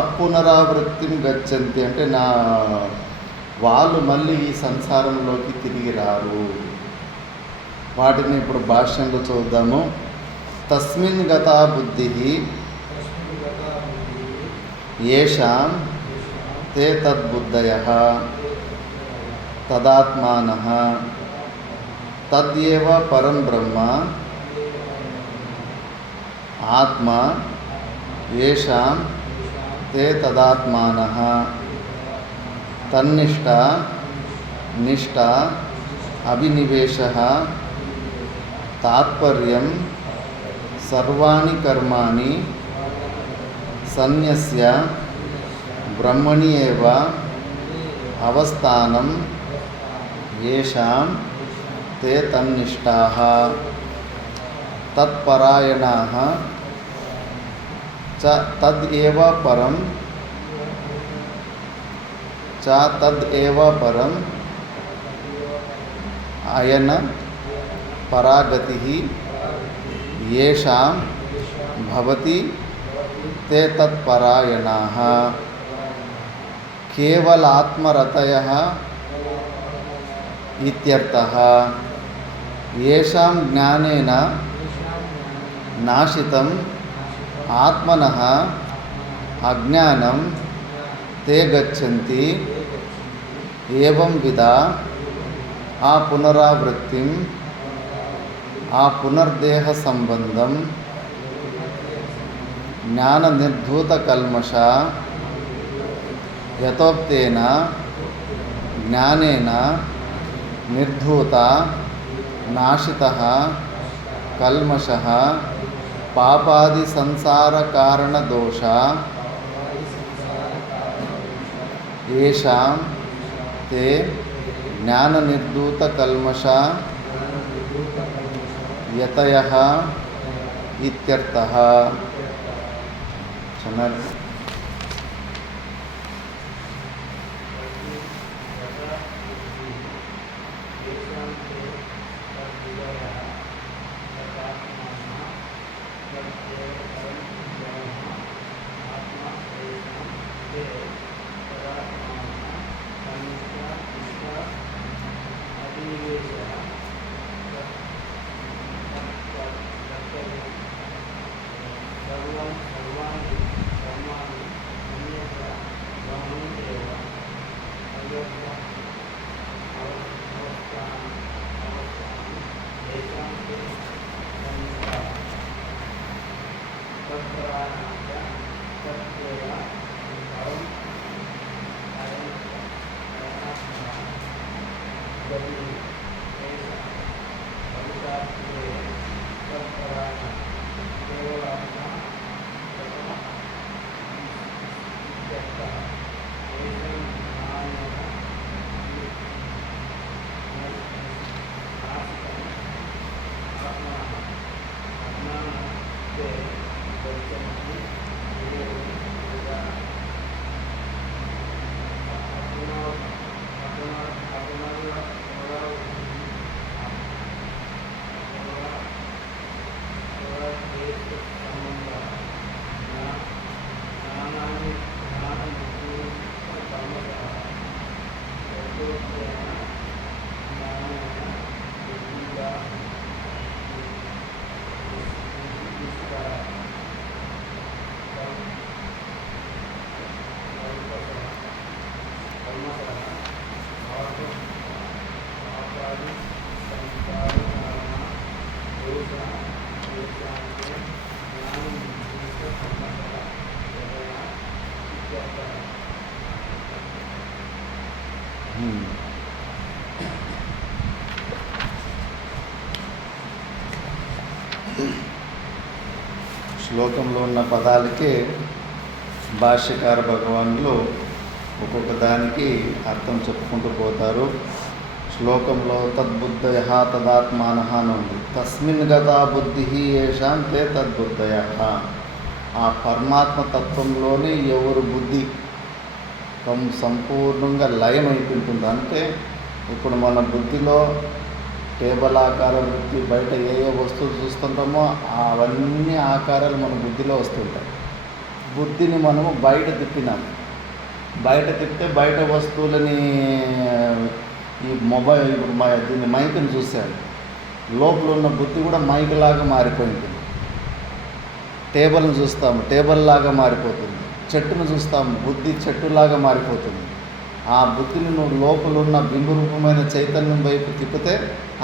అపునరావృత్తిం గచ్చంతి అంటే వాళ్ళు మళ్ళీ ఈ సంసారంలోకి తిరిగి రారు. వాటిని ఇప్పుడు భాష్యంలో చూద్దాము. తస్మిన్ గతా బుద్ధి ఏషాం తే తద్బుద్ధయః తదాత్మానః తద్యేవ పరం బ్రహ్మ ఆత్మ ఏషాం తే తదాత్మానః తన్నిష్ట నిష్ట అభినివేశః తాత్పర్యం సర్వాణి కర్మాణి సన్యస్య బ్రహ్మణి ఏవ అవస్థానం యేషాం తే తన్నిష్టాః తత్పరాయణాః చ తద్యేవ పరం అయన పరాగతిః యేషాం భవతి తే తత్పరాయణాః కేవలాత్మరతయః ఇత్యర్థః. యేషాం జ్ఞానేన నాశితం ఆత్మనః అజ్ఞానం తే గచ్చంతి. ఏవం విధ ఆ పునరావృత్తిం, ఆ పునర్దేహ సంబంధం జ్ఞాన నిర్ధూత కల్మష యథోక్తేన జ్ఞానేన నిర్ధూత నాశితః కల్మషః పాపాది సంసార కారణ దోష యేషాం తే జ్ఞాన నిర్ధూత కల్మష యతయః ఇత్యర్థః. శ్లోకంలో ఉన్న పదాలకే భాష్యకార భగవానులు ఒక్కొక్క దానికి అర్థం చెప్పుకుంటూ పోతారు. శ్లోకంలో తద్బుద్ధయ తదాత్మాన అని ఉంది. తస్మిన్ గతా బుద్ధి ఏషాం తే తద్బుద్ధయ. ఆ పరమాత్మ తత్వంలోనే ఎవరు బుద్ధి సంపూర్ణంగా లయం అయిపోతుంది. అంటే ఇప్పుడు మన బుద్ధిలో టేబుల్ ఆకార వృత్తి, బయట ఏ ఏ వస్తువులు చూస్తుంటామో అవన్నీ ఆకారాలు మన బుద్ధిలో వస్తుంటాయి. బుద్ధిని మనము బయట తిప్పినాం. బయట తిప్పితే బయట వస్తువులని ఈ మొబైల్ దీన్ని మైక్ని చూశాడు, లోపల ఉన్న బుద్ధి కూడా మైక్ లాగా మారిపోయింది. టేబుల్ని చూస్తాము, టేబుల్ లాగా మారిపోతుంది. చెట్టును చూస్తాము, బుద్ధి చెట్టులాగా మారిపోతుంది. ఆ బుద్ధిని నువ్వు లోపల ఉన్న బింబరూపమైన చైతన్యం వైపు తిప్పితే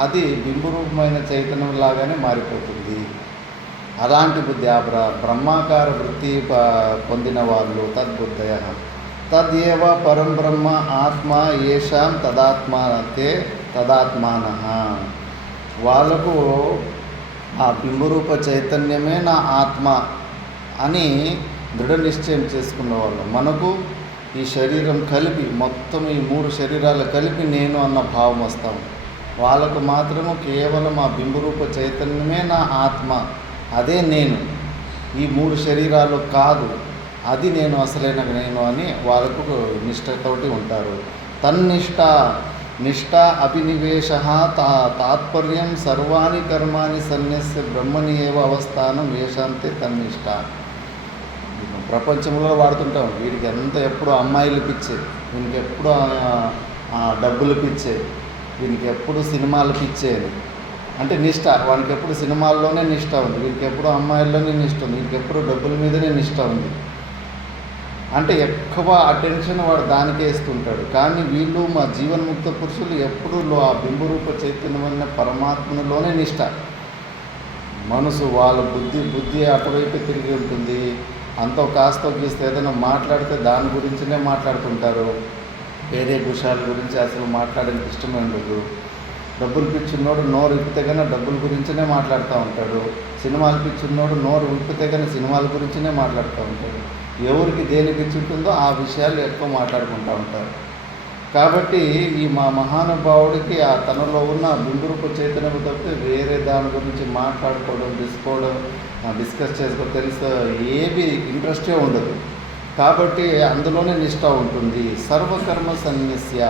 అది బింబరూపమైన చైతన్యం లాగానే మారిపోతుంది. అలాంటి బుద్ధి ఆ బ్రహ్మాకార వృత్తి పొందిన వాళ్ళు తద్బుద్ధయ. తదేవ పరం బ్రహ్మ ఆత్మ ఏషాం తదాత్మాతే తదాత్మాన. వాళ్ళకు ఆ బింబరూప చైతన్యమే నా ఆత్మ అని దృఢ నిశ్చయం చేసుకున్న వాళ్ళు. మనకు ఈ శరీరం కలిపి మొత్తం ఈ 3 శరీరాలు కలిపి నేను అన్న భావం వస్తాం. వాళ్ళకు మాత్రము కేవలం ఆ బింబరూప చైతన్యమే నా ఆత్మ, అదే నేను, ఈ 3 శరీరాలు కాదు, అది నేను, అసలైన నేను అని వాళ్ళకు నిష్ఠతోటి ఉంటారు. తన్నిష్ట నిష్ఠ అభినివేశ తాత్పర్యం సర్వాణి కర్మాణి సన్యస్య బ్రహ్మని ఏవ అవస్థానం వేషాంతే తన్నిష్ట. ప్రపంచంలో వాడుతుంటాం, వీడికి ఎంత ఎప్పుడు అమ్మాయిలు పిచ్చే, వీనికి ఎప్పుడు డబ్బులు పిచ్చే, వీనికి ఎప్పుడు సినిమాలు పిచ్చే అంటే నిష్ఠ. వానికి ఎప్పుడు సినిమాల్లోనే నిష్ఠ ఉంది, వీనికి ఎప్పుడు అమ్మాయిల్లోనే నిష్ఠ ఉంది, వీనికి ఎప్పుడు డబ్బుల మీదనే నిష్ఠ ఉంది. అంటే ఎక్కువ అటెన్షన్ వాడు దానికే ఇస్తుంటాడు. కానీ వీళ్ళు మా జీవన్ముక్త పురుషులు ఎప్పుడు ఆ బింబరూప చైతన్యమైన పరమాత్మలోనే నిష్ఠ. మనసు వాళ్ళ బుద్ధి అటువైపు తిరిగి ఉంటుంది. అంతో కాస్తో గీస్తే ఏదైనా మాట్లాడితే దాని గురించినే మాట్లాడుతుంటారు, వేరే విషయాల గురించి అసలు మాట్లాడడానికి ఇష్టమే ఉండదు. డబ్బులు పిచ్చున్నోడు నోరు విప్పితే కానీ డబ్బుల గురించినే మాట్లాడుతూ ఉంటాడు. సినిమాలు పిచ్చున్నోడు నోరు విప్పితే కానీ సినిమాల గురించినే మాట్లాడుతూ ఉంటాడు. ఎవరికి దేని పిచ్చి ఉంటుందో ఆ విషయాలు ఎక్కువ మాట్లాడుకుంటూ ఉంటారు. కాబట్టి ఈ మా మహానుభావుడికి ఆ తనలో ఉన్న బింబరూప చైతన్యం తప్పితే వేరే దాని గురించి మాట్లాడుకోవడం, డిస్కస్ చేసుకోవడం తెలుసు ఏవి ఇంట్రెస్టే ఉండదు. కాబట్టి అందులోనే నిష్ఠ ఉంటుంది. సర్వకర్మ సన్యస్య.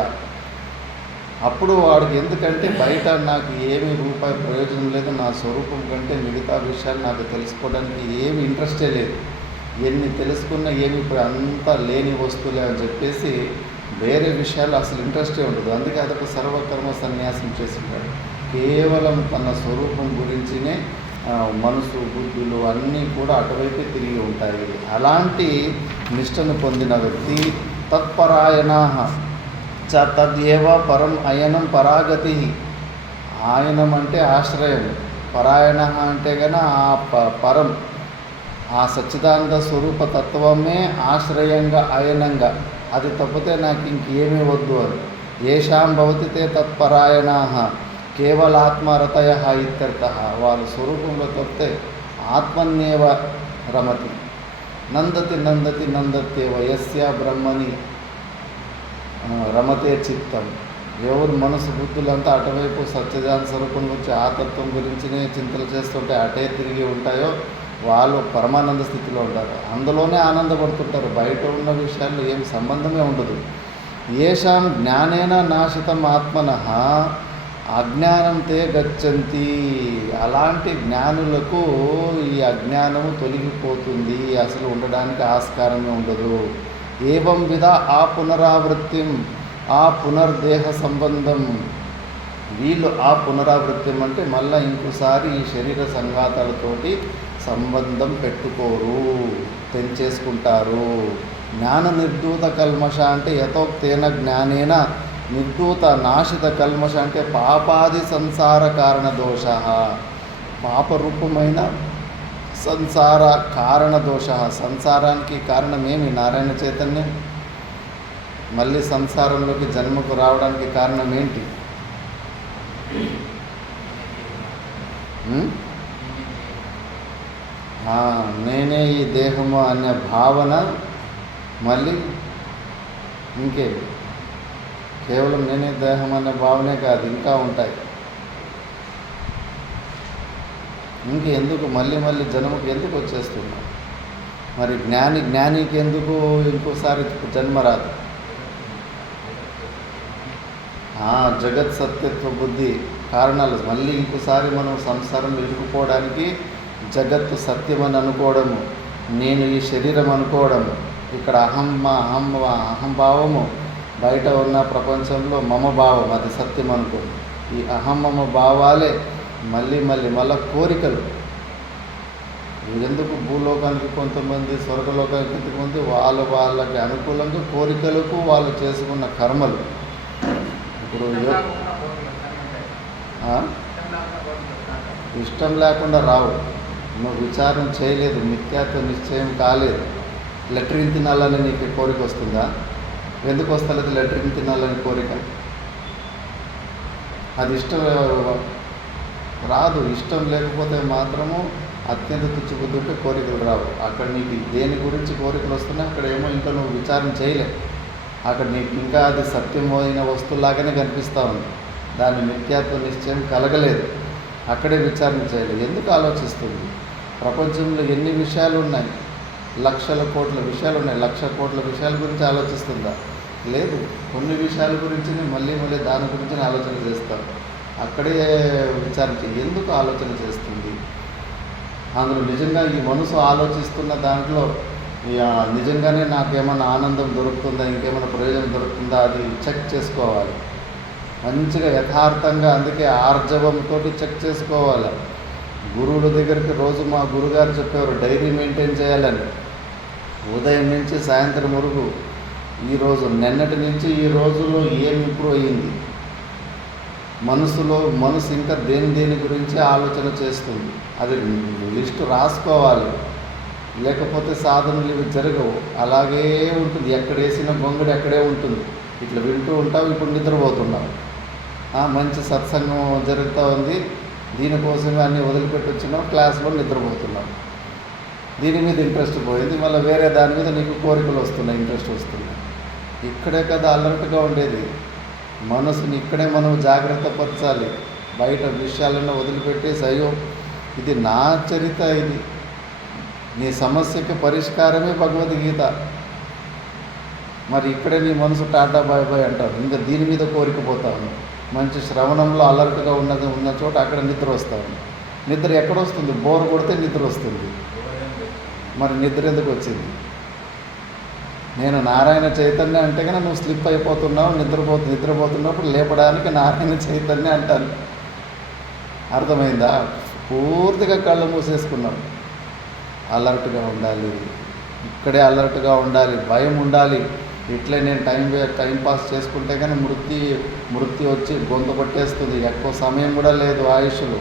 అప్పుడు వాడికి ఎందుకంటే బయట నాకు ఏమి రూపాయి ప్రయోజనం లేదు, నా స్వరూపం కంటే మిగతా విషయాలు నాకు తెలుసుకోవడానికి ఏమి ఇంట్రెస్టే లేదు, ఎన్ని తెలుసుకున్నా ఏమి ఇప్పుడు అంతా లేని వస్తువులే అని చెప్పేసి వేరే విషయాలు అసలు ఇంట్రెస్టే ఉండదు. అందుకే అదొక సర్వకర్మ సన్యాసం చేసింటాడు. కేవలం తన స్వరూపం గురించినే మనసు బుద్ధులు అన్నీ కూడా అటువైపే తిరిగి ఉంటాయి. అలాంటి నిష్టను పొందిన వ్యక్తి తత్పరాయణా తద్యేవ పరం అయనం పరాగతి. ఆయనం అంటే ఆశ్రయం, పరాయణ అంటే కనుక ఆ పరం ఆ సచ్చిదానంద స్వరూప తత్వమే ఆశ్రయంగా అయనంగా, అది తప్పితే నాకు ఇంకేమీ వద్దు అని. ఏషాం భవతి తే తత్పరాయణా కేవలాత్మరతయ ఇత్యర్థ. వాళ్ళ స్వరూపంలో తప్పితే ఆత్మన్యేవ రమతి నందతి నందతి నందత్యేవ యస్య బ్రహ్మని రమతే చిత్తం. ఎవరు మనసు బుద్ధులంతా అటువైపు సత్యజాన స్వరూపం గురించి ఆ తత్వం గురించినే చింతలు చేస్తుంటే అటే తిరిగి ఉంటాయో వాళ్ళు పరమానంద స్థితిలో ఉంటారు, అందులోనే ఆనందపడుతుంటారు. బయట ఉన్న విషయాల్లో ఏం సంబంధమే ఉండదు. ఏషాం జ్ఞానేన నాశితం ఆత్మనః అజ్ఞానం తే గచ్చంతి. అలాంటి జ్ఞానులకు ఈ అజ్ఞానము తొలగిపోతుంది, అసలు ఉండడానికి ఆస్కారమే ఉండదు. ఏవం విధ ఆ పునరావృత్తిం ఆ పునర్దేహ సంబంధం. వీళ్ళు ఆ పునరావృత్యం అంటే మళ్ళీ ఇంకోసారి ఈ శరీర సంఘాతాలతోటి సంబంధం పెట్టుకోరు, పెంచేసుకుంటారు. జ్ఞాన నిర్ధూత కల్మష అంటే యథోక్తేన జ్ఞానేన నిర్ధూత నాశిత కల్మష అంటే పాపాది సంసార కారణ దోష. పాపరూపమైన సంసార కారణ దోష. సంసారానికి కారణమేమి? నారాయణ చైతన్యం. మళ్ళీ సంసారంలోకి జన్మకు రావడానికి కారణం ఏంటి? నేనే ఈ దేహము అనే భావన. మళ్ళీ ఇంకేమి? కేవలం నేనే దేహం అనే భావనే కాదు, ఇంకా ఉంటాయి. ఇంకెందుకు మళ్ళీ మళ్ళీ జన్మకు ఎందుకు వచ్చేస్తున్నాం? మరి జ్ఞానికి ఎందుకు ఇంకోసారి జన్మ రాదు? జగత్ సత్యత్వ బుద్ధి కారణాలు. మళ్ళీ ఇంకోసారి మనం సంసారం ఇరుకుపోవడానికి జగత్తు సత్యమని అనుకోవడము, నేను ఈ శరీరం అనుకోవడము, ఇక్కడ అహంభావము, బయట ఉన్న ప్రపంచంలో మమ భావం, అది సత్యం అనుకోండి. ఈ మమ భావాలే మళ్ళీ కోరికలు. ఎందుకు భూలోకానికి కొంతమంది, స్వర్గలోకానికి కొంతమంది వాళ్ళకి అనుకూలంగా కోరికలకు వాళ్ళు చేసుకున్న కర్మలు. ఇప్పుడు ఇష్టం లేకుండా రావు. నువ్వు విచారం చేయలేదు, మిథ్యాత్వ నిశ్చయం కాలేదు. లెట్రిన్ తినాలని నీకు కోరిక వస్తుందా? ఎందుకు వస్తలేదు లెట్రిన్ తినాలని కోరిక? అది ఇష్టం రాదు. ఇష్టం లేకపోతే మాత్రము అత్యంత తుచ్చిబుద్ధి ఉంటే కోరికలు రావు. అక్కడ నీకు దేని గురించి కోరికలు వస్తున్నాయి, అక్కడ ఏమో ఇంకా నువ్వు విచారం చేయలేవు. అక్కడ నీకు ఇంకా అది సత్యమైన వస్తువులాగానే కనిపిస్తూ ఉంది. దాని మిథ్యాత్వ నిశ్చయం కలగలేదు. అక్కడే విచారణ చేయలేదు. ఎందుకు ఆలోచిస్తుంది? ప్రపంచంలో ఎన్ని విషయాలు ఉన్నాయి? లక్షల కోట్ల విషయాలు ఉన్నాయి. 1,00,000 కోట్ల విషయాల గురించి ఆలోచిస్తుందా? లేదు. కొన్ని విషయాల గురించి మళ్ళీ దాని గురించి ఆలోచన చేస్తాం. అక్కడే విచారణ ఎందుకు ఆలోచన చేస్తుంది? అందులో నిజంగా ఈ మనసు ఆలోచిస్తున్న దాంట్లో నిజంగానే నాకేమైనా ఆనందం దొరుకుతుందా, ఇంకేమైనా ప్రయోజనం దొరుకుతుందా, అది చెక్ చేసుకోవాలి మంచిగా యథార్థంగా. అందుకే ఆర్జవంతో చెక్ చేసుకోవాలి. గురువుల దగ్గరికి రోజు మా గురుగారు చెప్పేవారు డైరీ మెయింటైన్ చేయాలని. ఉదయం నుంచి సాయంత్రం వరకు ఈరోజు నిన్నటి నుంచి ఈ రోజులో ఏం ఇంప్రూవ్ అయ్యింది, మనసు ఇంకా దేని గురించి ఆలోచన చేస్తుంది, అది లిస్టు రాసుకోవాలి. లేకపోతే సాధనలు ఇవి జరగవు. అలాగే ఉంటుంది. ఎక్కడ వేసిన గొంగడి అక్కడే ఉంటుంది. ఇట్లా వింటూ ఉంటావు. ఇప్పుడు నిద్రపోతున్నావు. మంచి సత్సంగం జరుగుతూ ఉంది, దీనికోసమే అన్నీ వదిలిపెట్టి వచ్చినావు, క్లాస్లో నిద్రపోతున్నావు. దీని మీద ఇంట్రెస్ట్ పోయింది, మళ్ళీ వేరే దాని మీద నీకు కోరికలు వస్తున్నాయి, ఇంట్రెస్ట్ వస్తున్నాయి. ఇక్కడే కదా అలర్ట్గా ఉండేది. మనసుని ఇక్కడే మనం జాగ్రత్త పరచాలి. బయట విషయాలను వదిలిపెట్టేసి అయ్యో ఇది నా చరిత్ర, ఇది నీ సమస్యకి పరిష్కారమే భగవద్గీత. మరి ఇక్కడే నీ మనసు టాటా బాయ్ బాయ్ అంటారు. ఇంకా దీని మీద కోరికపోతాను. మంచి శ్రవణంలో అలర్ట్గా ఉన్న చోట అక్కడ నిద్ర వస్తాను. నిద్ర ఎక్కడొస్తుంది? బోర్ కొడితే నిద్ర వస్తుంది. మరి నిద్ర ఎందుకు వచ్చింది? నేను నారాయణ చైతన్య అంటే కనుక నువ్వు స్లిప్ అయిపోతున్నావు, నిద్రపోతున్నప్పుడు లేపడానికి నారాయణ చైతన్య అంటాను. అర్థమైందా? పూర్తిగా కళ్ళు మూసేసుకున్నావు. అలర్ట్గా ఉండాలి. ఇక్కడే అలర్ట్గా ఉండాలి. భయం ఉండాలి. ఇట్లే నేను టైం పాస్ చేసుకుంటే కానీ మృత్యు వచ్చి గొంతు కొట్టేస్తుంది. ఎక్కువ సమయం కూడా లేదు ఆయుష్లో.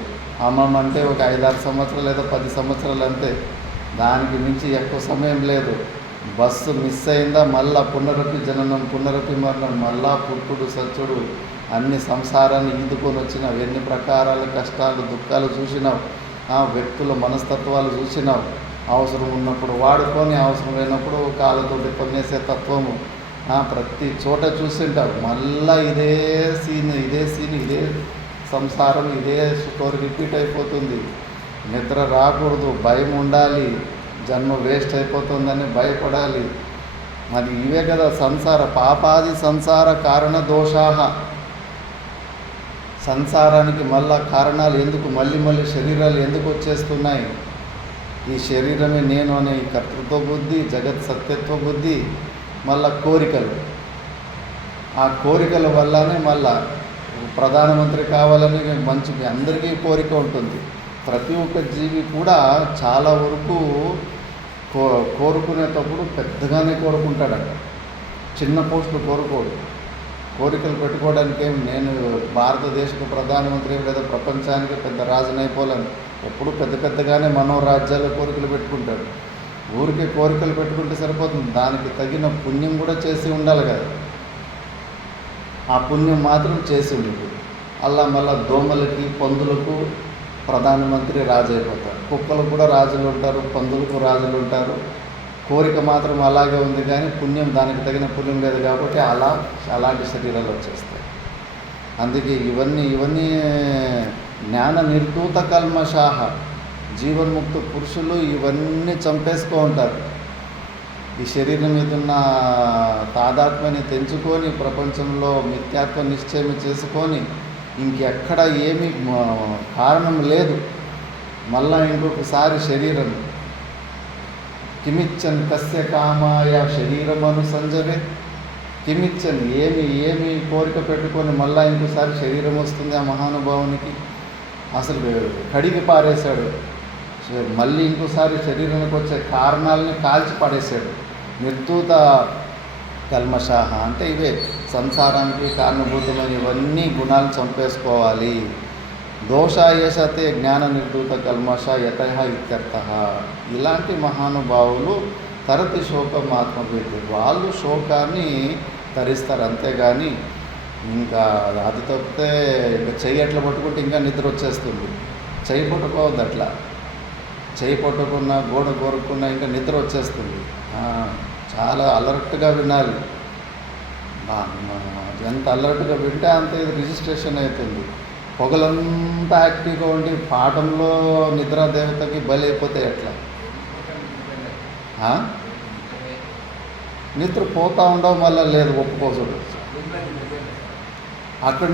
అంటే ఒక 5-6 సంవత్సరాలు లేదా 10 సంవత్సరాలు అంతే. దానికి మించి ఎక్కువ సమయం లేదు. బస్సు మిస్ అయిందా మళ్ళా పునరపి జననం, పునరపి మరణం, మళ్ళా పుట్టుడు సచ్చుడు, అన్ని సంసారాన్ని ఈదుకొని వచ్చినావు. ఎన్ని ప్రకారాల కష్టాలు దుఃఖాలు చూసినావు. వ్యక్తుల మనస్తత్వాలు చూసినావు. అవసరం ఉన్నప్పుడు వాడుకొని, అవసరం లేనప్పుడు కాళ్ళతోటి కొనేసే తత్వము ప్రతి చోట చూసింటావు. మళ్ళా ఇదే సీన్, ఇదే సంసారం, ఇదే స్టోరీ రిపీట్ అయిపోతుంది. నిద్ర రాకూడదు, భయం ఉండాలి. జన్మ వేస్ట్ అయిపోతుందని భయపడాలి. మరి ఇవే కదా పాపాది సంసార కారణ దోషాహ. సంసారానికి మళ్ళా కారణాలు ఎందుకు? మళ్ళీ శరీరాలు ఎందుకు వచ్చేస్తున్నాయి? ఈ శరీరమే నేను అనే ఈ కర్తృత్వ బుద్ధి, జగత్ సత్యత్వ బుద్ధి, మళ్ళా కోరికలు. ఆ కోరికల వల్లనే మళ్ళా ప్రధానమంత్రి కావాలని మంచి అందరికీ కోరిక ఉంటుంది. ప్రతి ఒక్క జీవి కూడా చాలా వరకు కోరుకునేటప్పుడు పెద్దగానే కోరుకుంటాడట. చిన్న పోస్టులు కోరుకోడు. కోరికలు పెట్టుకోవడానికి నేను భారతదేశపు ప్రధానమంత్రి లేదా ప్రపంచానికి పెద్ద రాజునైపోలేను. ఎప్పుడు పెద్దగానే మనోరాజ్యాల కోరికలు పెట్టుకుంటాడు. ఊరికే కోరికలు పెట్టుకుంటే సరిపోతుంది. దానికి తగిన పుణ్యం కూడా చేసి ఉండాలి కదా. ఆ పుణ్యం మాత్రం చేసి ఉండదు. అలా మళ్ళీ దోమలకి, పందులకు ప్రధానమంత్రి రాజు అయిపోతారు. కుక్కలకు కూడా రాజులు ఉంటారు, పందులకు రాజులు ఉంటారు. కోరిక మాత్రం అలాగే ఉంది కానీ పుణ్యం దానికి తగిన పుణ్యం లేదు కాబట్టి అలాంటి శరీరాలు వచ్చేస్తాయి. అందుకే ఇవన్నీ జ్ఞాన నిర్ధూత కల్మషాహ, జీవన్ముక్త పురుషులు ఇవన్నీ చంపేసుకో ఉంటారు. ఈ శరీరం మీద ఉన్న తాదాత్మ్యాన్ని తెంచుకొని ప్రపంచంలో మిథ్యాత్వ నిశ్చయం చేసుకొని ఇంకెక్కడ ఏమీ కారణం లేదు, మళ్ళా ఇంకొకసారి శరీరం కిమిచ్చన్ కస్య కామాయ శరీరమను సంజవే, కిమిచ్చన్ ఏమి కోరిక పెట్టుకొని మళ్ళా ఇంకోసారి శరీరం వస్తుంది ఆ మహానుభావునికి. అసలు కడిగి పారేశాడు, మళ్ళీ ఇంకోసారి శరీరానికి వచ్చే కారణాలని కాల్చి పడేశాడు. నిర్ధూత కల్మషాహ అంటే ఇవే సంసారానికి కారణభూతమైన ఇవన్నీ గుణాలు చంపేసుకోవాలి. దోషాయేషతే జ్ఞాన నిర్ధూత కల్మష యతః ఇత్యర్థః. ఇలాంటి మహానుభావులు తరతి శోకం ఆత్మభీతి, వాళ్ళు శోకాన్ని తరిస్తారు అంతేగాని ఇంకా అది తప్పితే ఇంకా చెయ్యి ఎట్లా పట్టుకుంటే ఇంకా నిద్ర వచ్చేస్తుంది. చెయ్యి పట్టుకోవద్దు, అట్లా చెయ్యి పట్టుకున్నా గోడ కోరుకున్నా ఇంకా నిద్ర వచ్చేస్తుంది. చాలా అలర్ట్గా వినాలి. ఎంత అలర్ట్గా వింటే అంత ఇది రిజిస్ట్రేషన్ అవుతుంది. పొగలంతా యాక్టివ్గా ఉండి పాఠంలో నిద్రాదేవతకి బలి అయిపోతే ఎట్లా? నిద్ర పోతూ ఉండవు, మళ్ళీ లేదు ఒప్పుకోసుడు. అక్కడ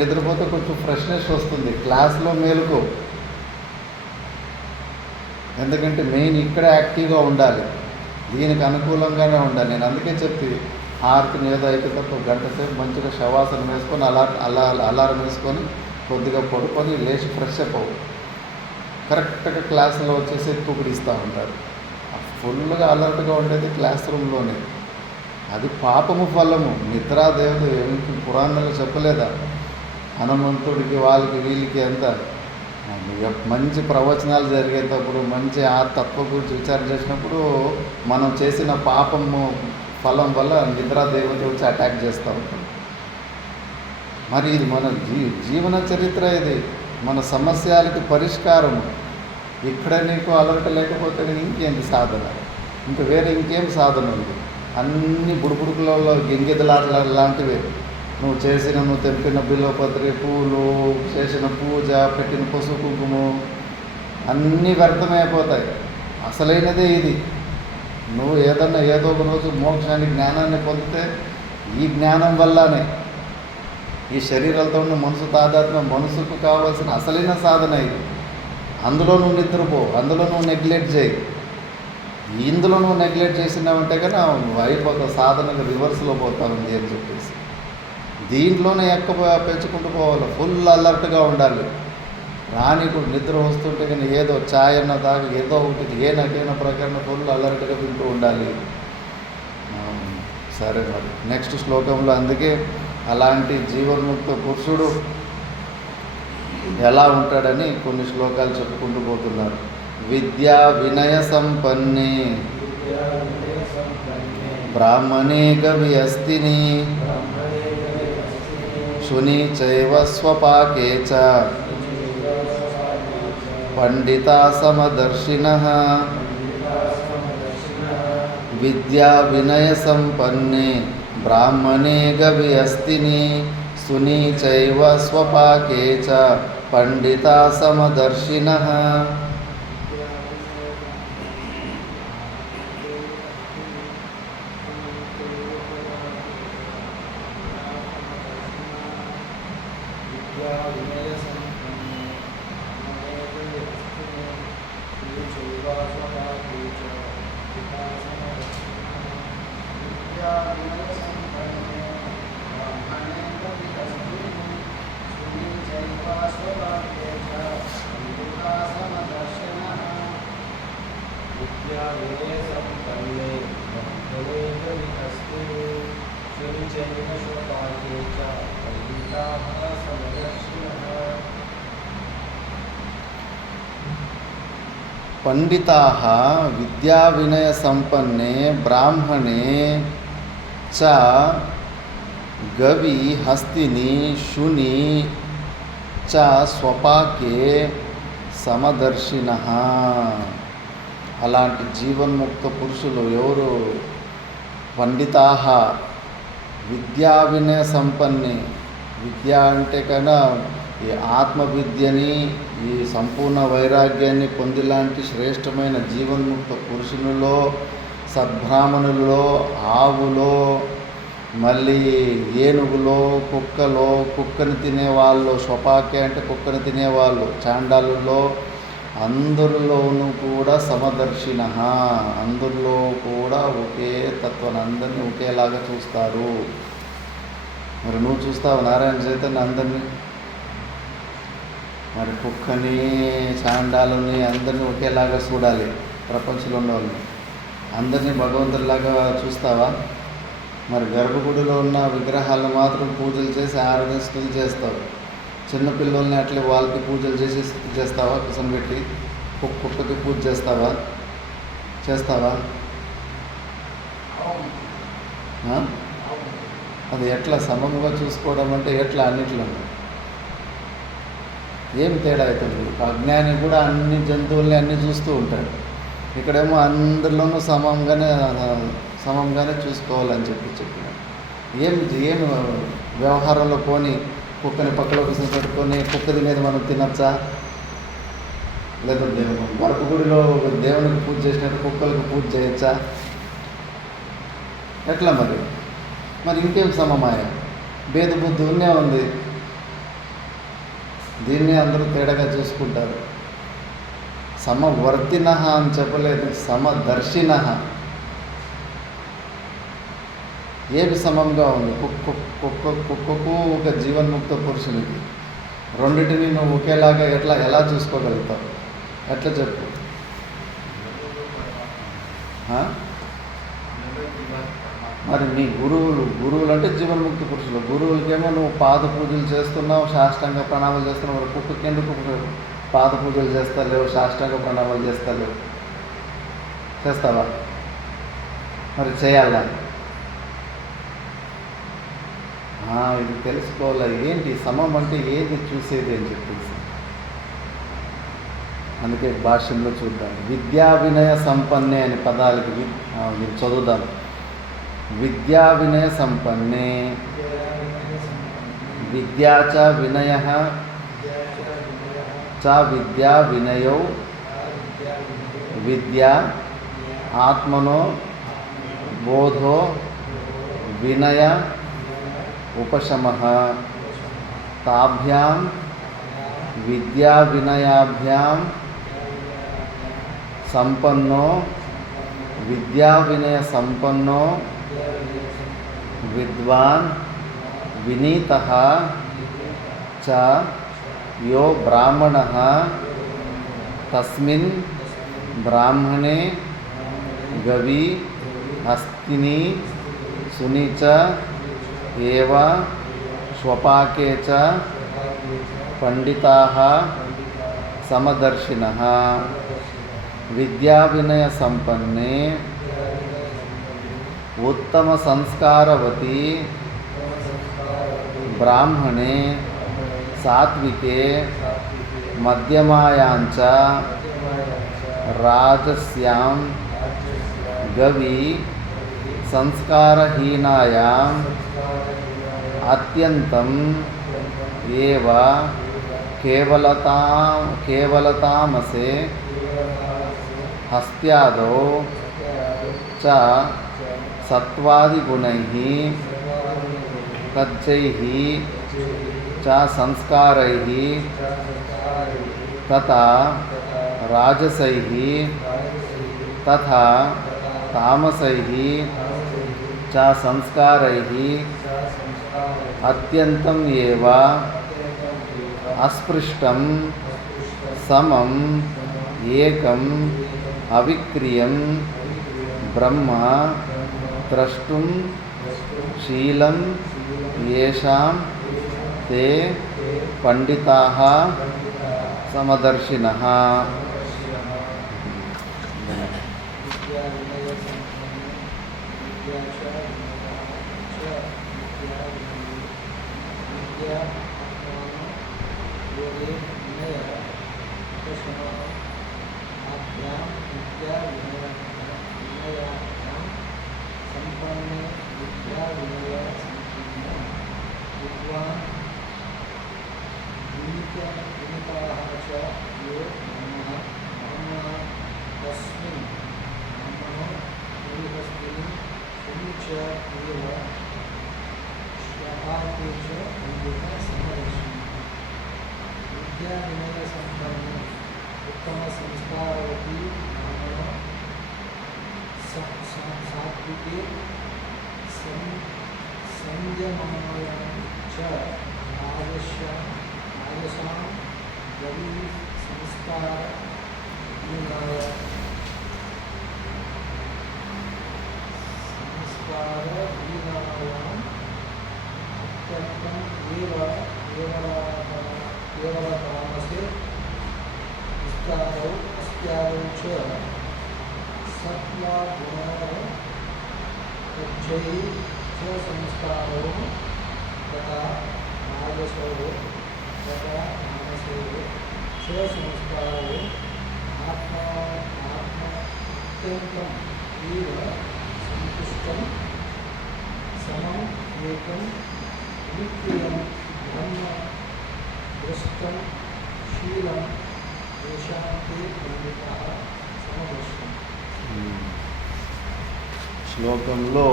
నిద్రపోతే కొంచెం ఫ్రెష్నెస్ వస్తుంది, క్లాస్లో మేలుకో. ఎందుకంటే మెయిన్ ఇక్కడ యాక్టివ్గా ఉండాలి, దీనికి అనుకూలంగానే ఉండాలి. నేను అందుకే చెప్తే హారతిని ఏదో అయితే తప్ప గంట సేపు మంచిగా శవాసనం వేసుకొని అలారం వేసుకొని కొద్దిగా పడుకొని లేచి ఫ్రెష్ అప్ అవ్వు. కరెక్ట్గా క్లాసులో వచ్చేసి తూపిడిస్తూ ఉంటారు. ఫుల్గా అలర్ట్గా ఉండేది క్లాస్ రూమ్లోనే. అది పాపము ఫలము. నిద్రాదేవత ఏమిటి పురాణాలు చెప్పలేదా? హనుమంతుడికి వాళ్ళకి వీళ్ళకి ఎంత మంచి ప్రవచనాలు జరిగేటప్పుడు మంచి ఆ తత్వ గురించి విచారణ చేసినప్పుడు మనం చేసిన పాపము ఫలం వల్ల నిద్రాదేవత వచ్చి అటాక్ చేస్తూ ఉంటాం. మరి ఇది మన జీవన చరిత్ర, ఇది మన సమస్యలకి పరిష్కారము. ఇక్కడ నీకు అలర్ట్ లేకపోతే ఇంకేంటి సాధన? ఇంకా వేరే ఇంకేం సాధన ఉంది? అన్ని బుడుబుడుకులలో గెంగెదలాటలు లాంటివే. నువ్వు తెంపిన బిల్వపత్రి, పూలు, చేసిన పూజ, పెట్టిన పసుపు కుంకుమ అన్నీ వ్యర్థమైపోతాయి. అసలైనదే ఇది. నువ్వు ఏదో ఒక రోజు మోక్షాన్ని జ్ఞానాన్ని పొందితే ఈ జ్ఞానం వల్లనే ఈ శరీరాలతో ఉన్న మనసు తాదాత్మ్యం, మనసుకు కావాల్సిన అసలైన సాధన ఇది. అందులో నువ్వు నిద్రపో, అందులో నువ్వు నెగ్లెక్ట్ చేయి. ఇందులో నువ్వు నెగ్లెక్ట్ చేసినావంటే కన్నా నువ్వు అయిపోతావు, సాధనకు రివర్స్లో పోతావు అని చెప్పేసి దీంట్లోనే పెంచుకుంటూ పోవాలి. ఫుల్ అలర్ట్గా ఉండాలి. రానికు నిద్ర వస్తుంటే కానీ ఏదో ఛాయ్ అన్న దాకా ఏదో ఒకటి ఏనకైనా ప్రకారం ఫుల్ అలర్ట్గా వింటూ ఉండాలి. సరే, మరి నెక్స్ట్ శ్లోకంలో అందుకే అలాంటి జీవన్ముక్త పురుషుడు ఎలా ఉంటాడని కొన్ని శ్లోకాలు చెప్పుకుంటూ పోతున్నారు. విద్యా వినయ సంపన్నే బ్రాహ్మణే గవి అస్తిని శుని చైవ స్వపాకే చ పండితా సమదర్శినః. విద్యా వినయ సంపన్నే బ్రాహ్మణే గవి అస్తిని శుని చైవ స్వపాకే చ పండితా సమదర్శినః. పండితాః విద్యా వినయ సంపన్నే బ్రాహ్మణే చ గవి హస్తిని శుని చ స్వపాకే సమదర్శినః. అలాంటి జీవన్ముక్త పురుషులు ఎవరు? పండితాహ విద్యా వినయ సంపన్ని. విద్య అంటే కన్నా ఈ ఆత్మవిద్యని, ఈ సంపూర్ణ వైరాగ్యాన్ని పొందిలాంటి శ్రేష్టమైన జీవన్ముక్త పురుషునిలో, సద్బ్రాహ్మణుల్లో, ఆవులో, మళ్ళీ ఏనుగులో, కుక్కలో, కుక్కని తినేవాళ్ళు, స్వపాకే అంటే కుక్కని తినేవాళ్ళు, చాండాలుల్లో, అందరిలోనూ కూడా సమదర్శిన, అందరిలో కూడా ఒకే తత్వాన్ని, అందరినీ ఒకేలాగా చూస్తారు. మరి నువ్వు చూస్తావు నారాయణ చైతన్య అందరినీ? మరి కుక్కని, చాండాలని అందరినీ ఒకేలాగా చూడాలి. ప్రపంచంలో ఉన్న వాళ్ళని అందరినీ భగవంతుడిలాగా చూస్తావా? మరి గర్భగుడిలో ఉన్న విగ్రహాలను మాత్రం పూజలు చేసి ఆరాధన స్థుతి చేస్తావు. చిన్నపిల్లల్ని అట్లే వాళ్ళకి పూజలు చేసి స్థుతి చేస్తావా? కూర్చొని కుక్కకి పూజ చేస్తావా? అది ఎట్లా సమముగా చూసుకోవడం అంటే ఎట్లా? అన్నిట్లో ఏం తేడా అవుతుంది? అజ్ఞాని కూడా అన్ని జంతువుల్ని అన్నీ చూస్తూ ఉంటాడు. ఇక్కడేమో అందరిలోనూ సమంగానే చూసుకోవాలని చెప్పినాడు. ఏం వ్యవహారంలో పోని కుక్కని పక్కలో కూర్చొని పెట్టుకొని కుక్క తినేది మనం తినచ్చా? లేదా గర్భగుడిలో దేవునికి పూజ చేసినట్టు కుక్కలకు పూజ చేయొచ్చా? ఎట్లా మరి ఇంకేం సమమాయ? భేద బుద్ధి ఉన్నే ఉంది. దీన్ని అందరూ తేడాగా చూసుకుంటారు. సమవర్తిన అని చెప్పలేదు, సమదర్శిన. ఏవి సమంగా ఉంది? కుక్కకు ఒక జీవన్ముక్త పురుషునికి, రెండింటిని నువ్వు ఒకేలాగా ఎలా చూసుకోగలుగుతావు? ఎట్లా చెప్పు? మరి నీ గురువులు అంటే జీవన్ముక్తి పురుషులు. గురువులకేమో నువ్వు పాద పూజలు చేస్తున్నావు, సాష్టాంగ ప్రణామాలు చేస్తున్నావు. మరి కుక్కకి ఎందుకు పాద పూజలు చేస్తలేవు, సాష్టాంగ ప్రణామాలు చేస్తావా? మరి చేయాలా? ఇది తెలుసుకోవాలా. ఏంటి సమం అంటే ఏది చూసేది అని చెప్పేసి. అందుకే భాష్యంలో చూద్దాం. విద్యా వినయ సంపన్నే అనే పదాలకి మీరు చదువుదాం. విద్యా వినయ సంపన్నే, విద్యా చ వినయ చ విద్యా వినయౌ, విద్యా ఆత్మనో బోధో వినయ ఉపశమః. తాభ్యాం విద్యా వినయాభ్యాం సంపన్నో విద్యా వినయ సంపన్నో విద్వాన్ వినీతః చ యో బ్రాహ్మణః తస్మిన్ బ్రాహ్మణే గవి హస్తిని సుని చ ఏవ స్వపాకే చ పండితాః సమదర్శినః. విద్యా వినయ సంపన్నే ఉత్తమ సంస్కారవతి బ్రాహ్మణే సాత్వికే మధ్యమాయాంచ రాజస్యాం గవి సంస్కారహీనాయాం అత్యంతం ఏవ కేవలతామసే హస్త్యాదో చ సత్వాదిగుణైః తజ్జైః చ సంస్కారైః తథా రాజసైః తథా తామసైః చ సంస్కారైః అత్యంతం ఏవ అస్పృష్టం సమం ఏకం అవిక్రియం బ్రహ్మ ద్రష్టుం శీలం యేషాం తే పండితాః సమదర్శినః. विद्या विद्या विनयां संपन्ने विद्या विनय संपन्ने विद्वान् विनीताः च ये ब्रह्मणः तस्मिन् ब्रह्मणो गृहस्थिनि सुनिच एव श्रहाते च अन्यः समदर्शि विद्या विनय संपन्ने उत्तम संस्कारवती ब्राह्मणो सात्विके संयमाय च राजसां गवी संस्कारहीनाय अत्यन्तम् केवलतामसे विस्तारौ अस्त्यादौ च सत्त्वगुणरज्जैः च संस्कारौ तथा राजसौ तथा तामसौ च संस्कारौ अत्यन्तम् एव संतुष्टं समम् एकं नित्यं ब्रह्म दृष्टं शीलं येषां ते पंडिताः समदर्शन्. శ్లోకంలో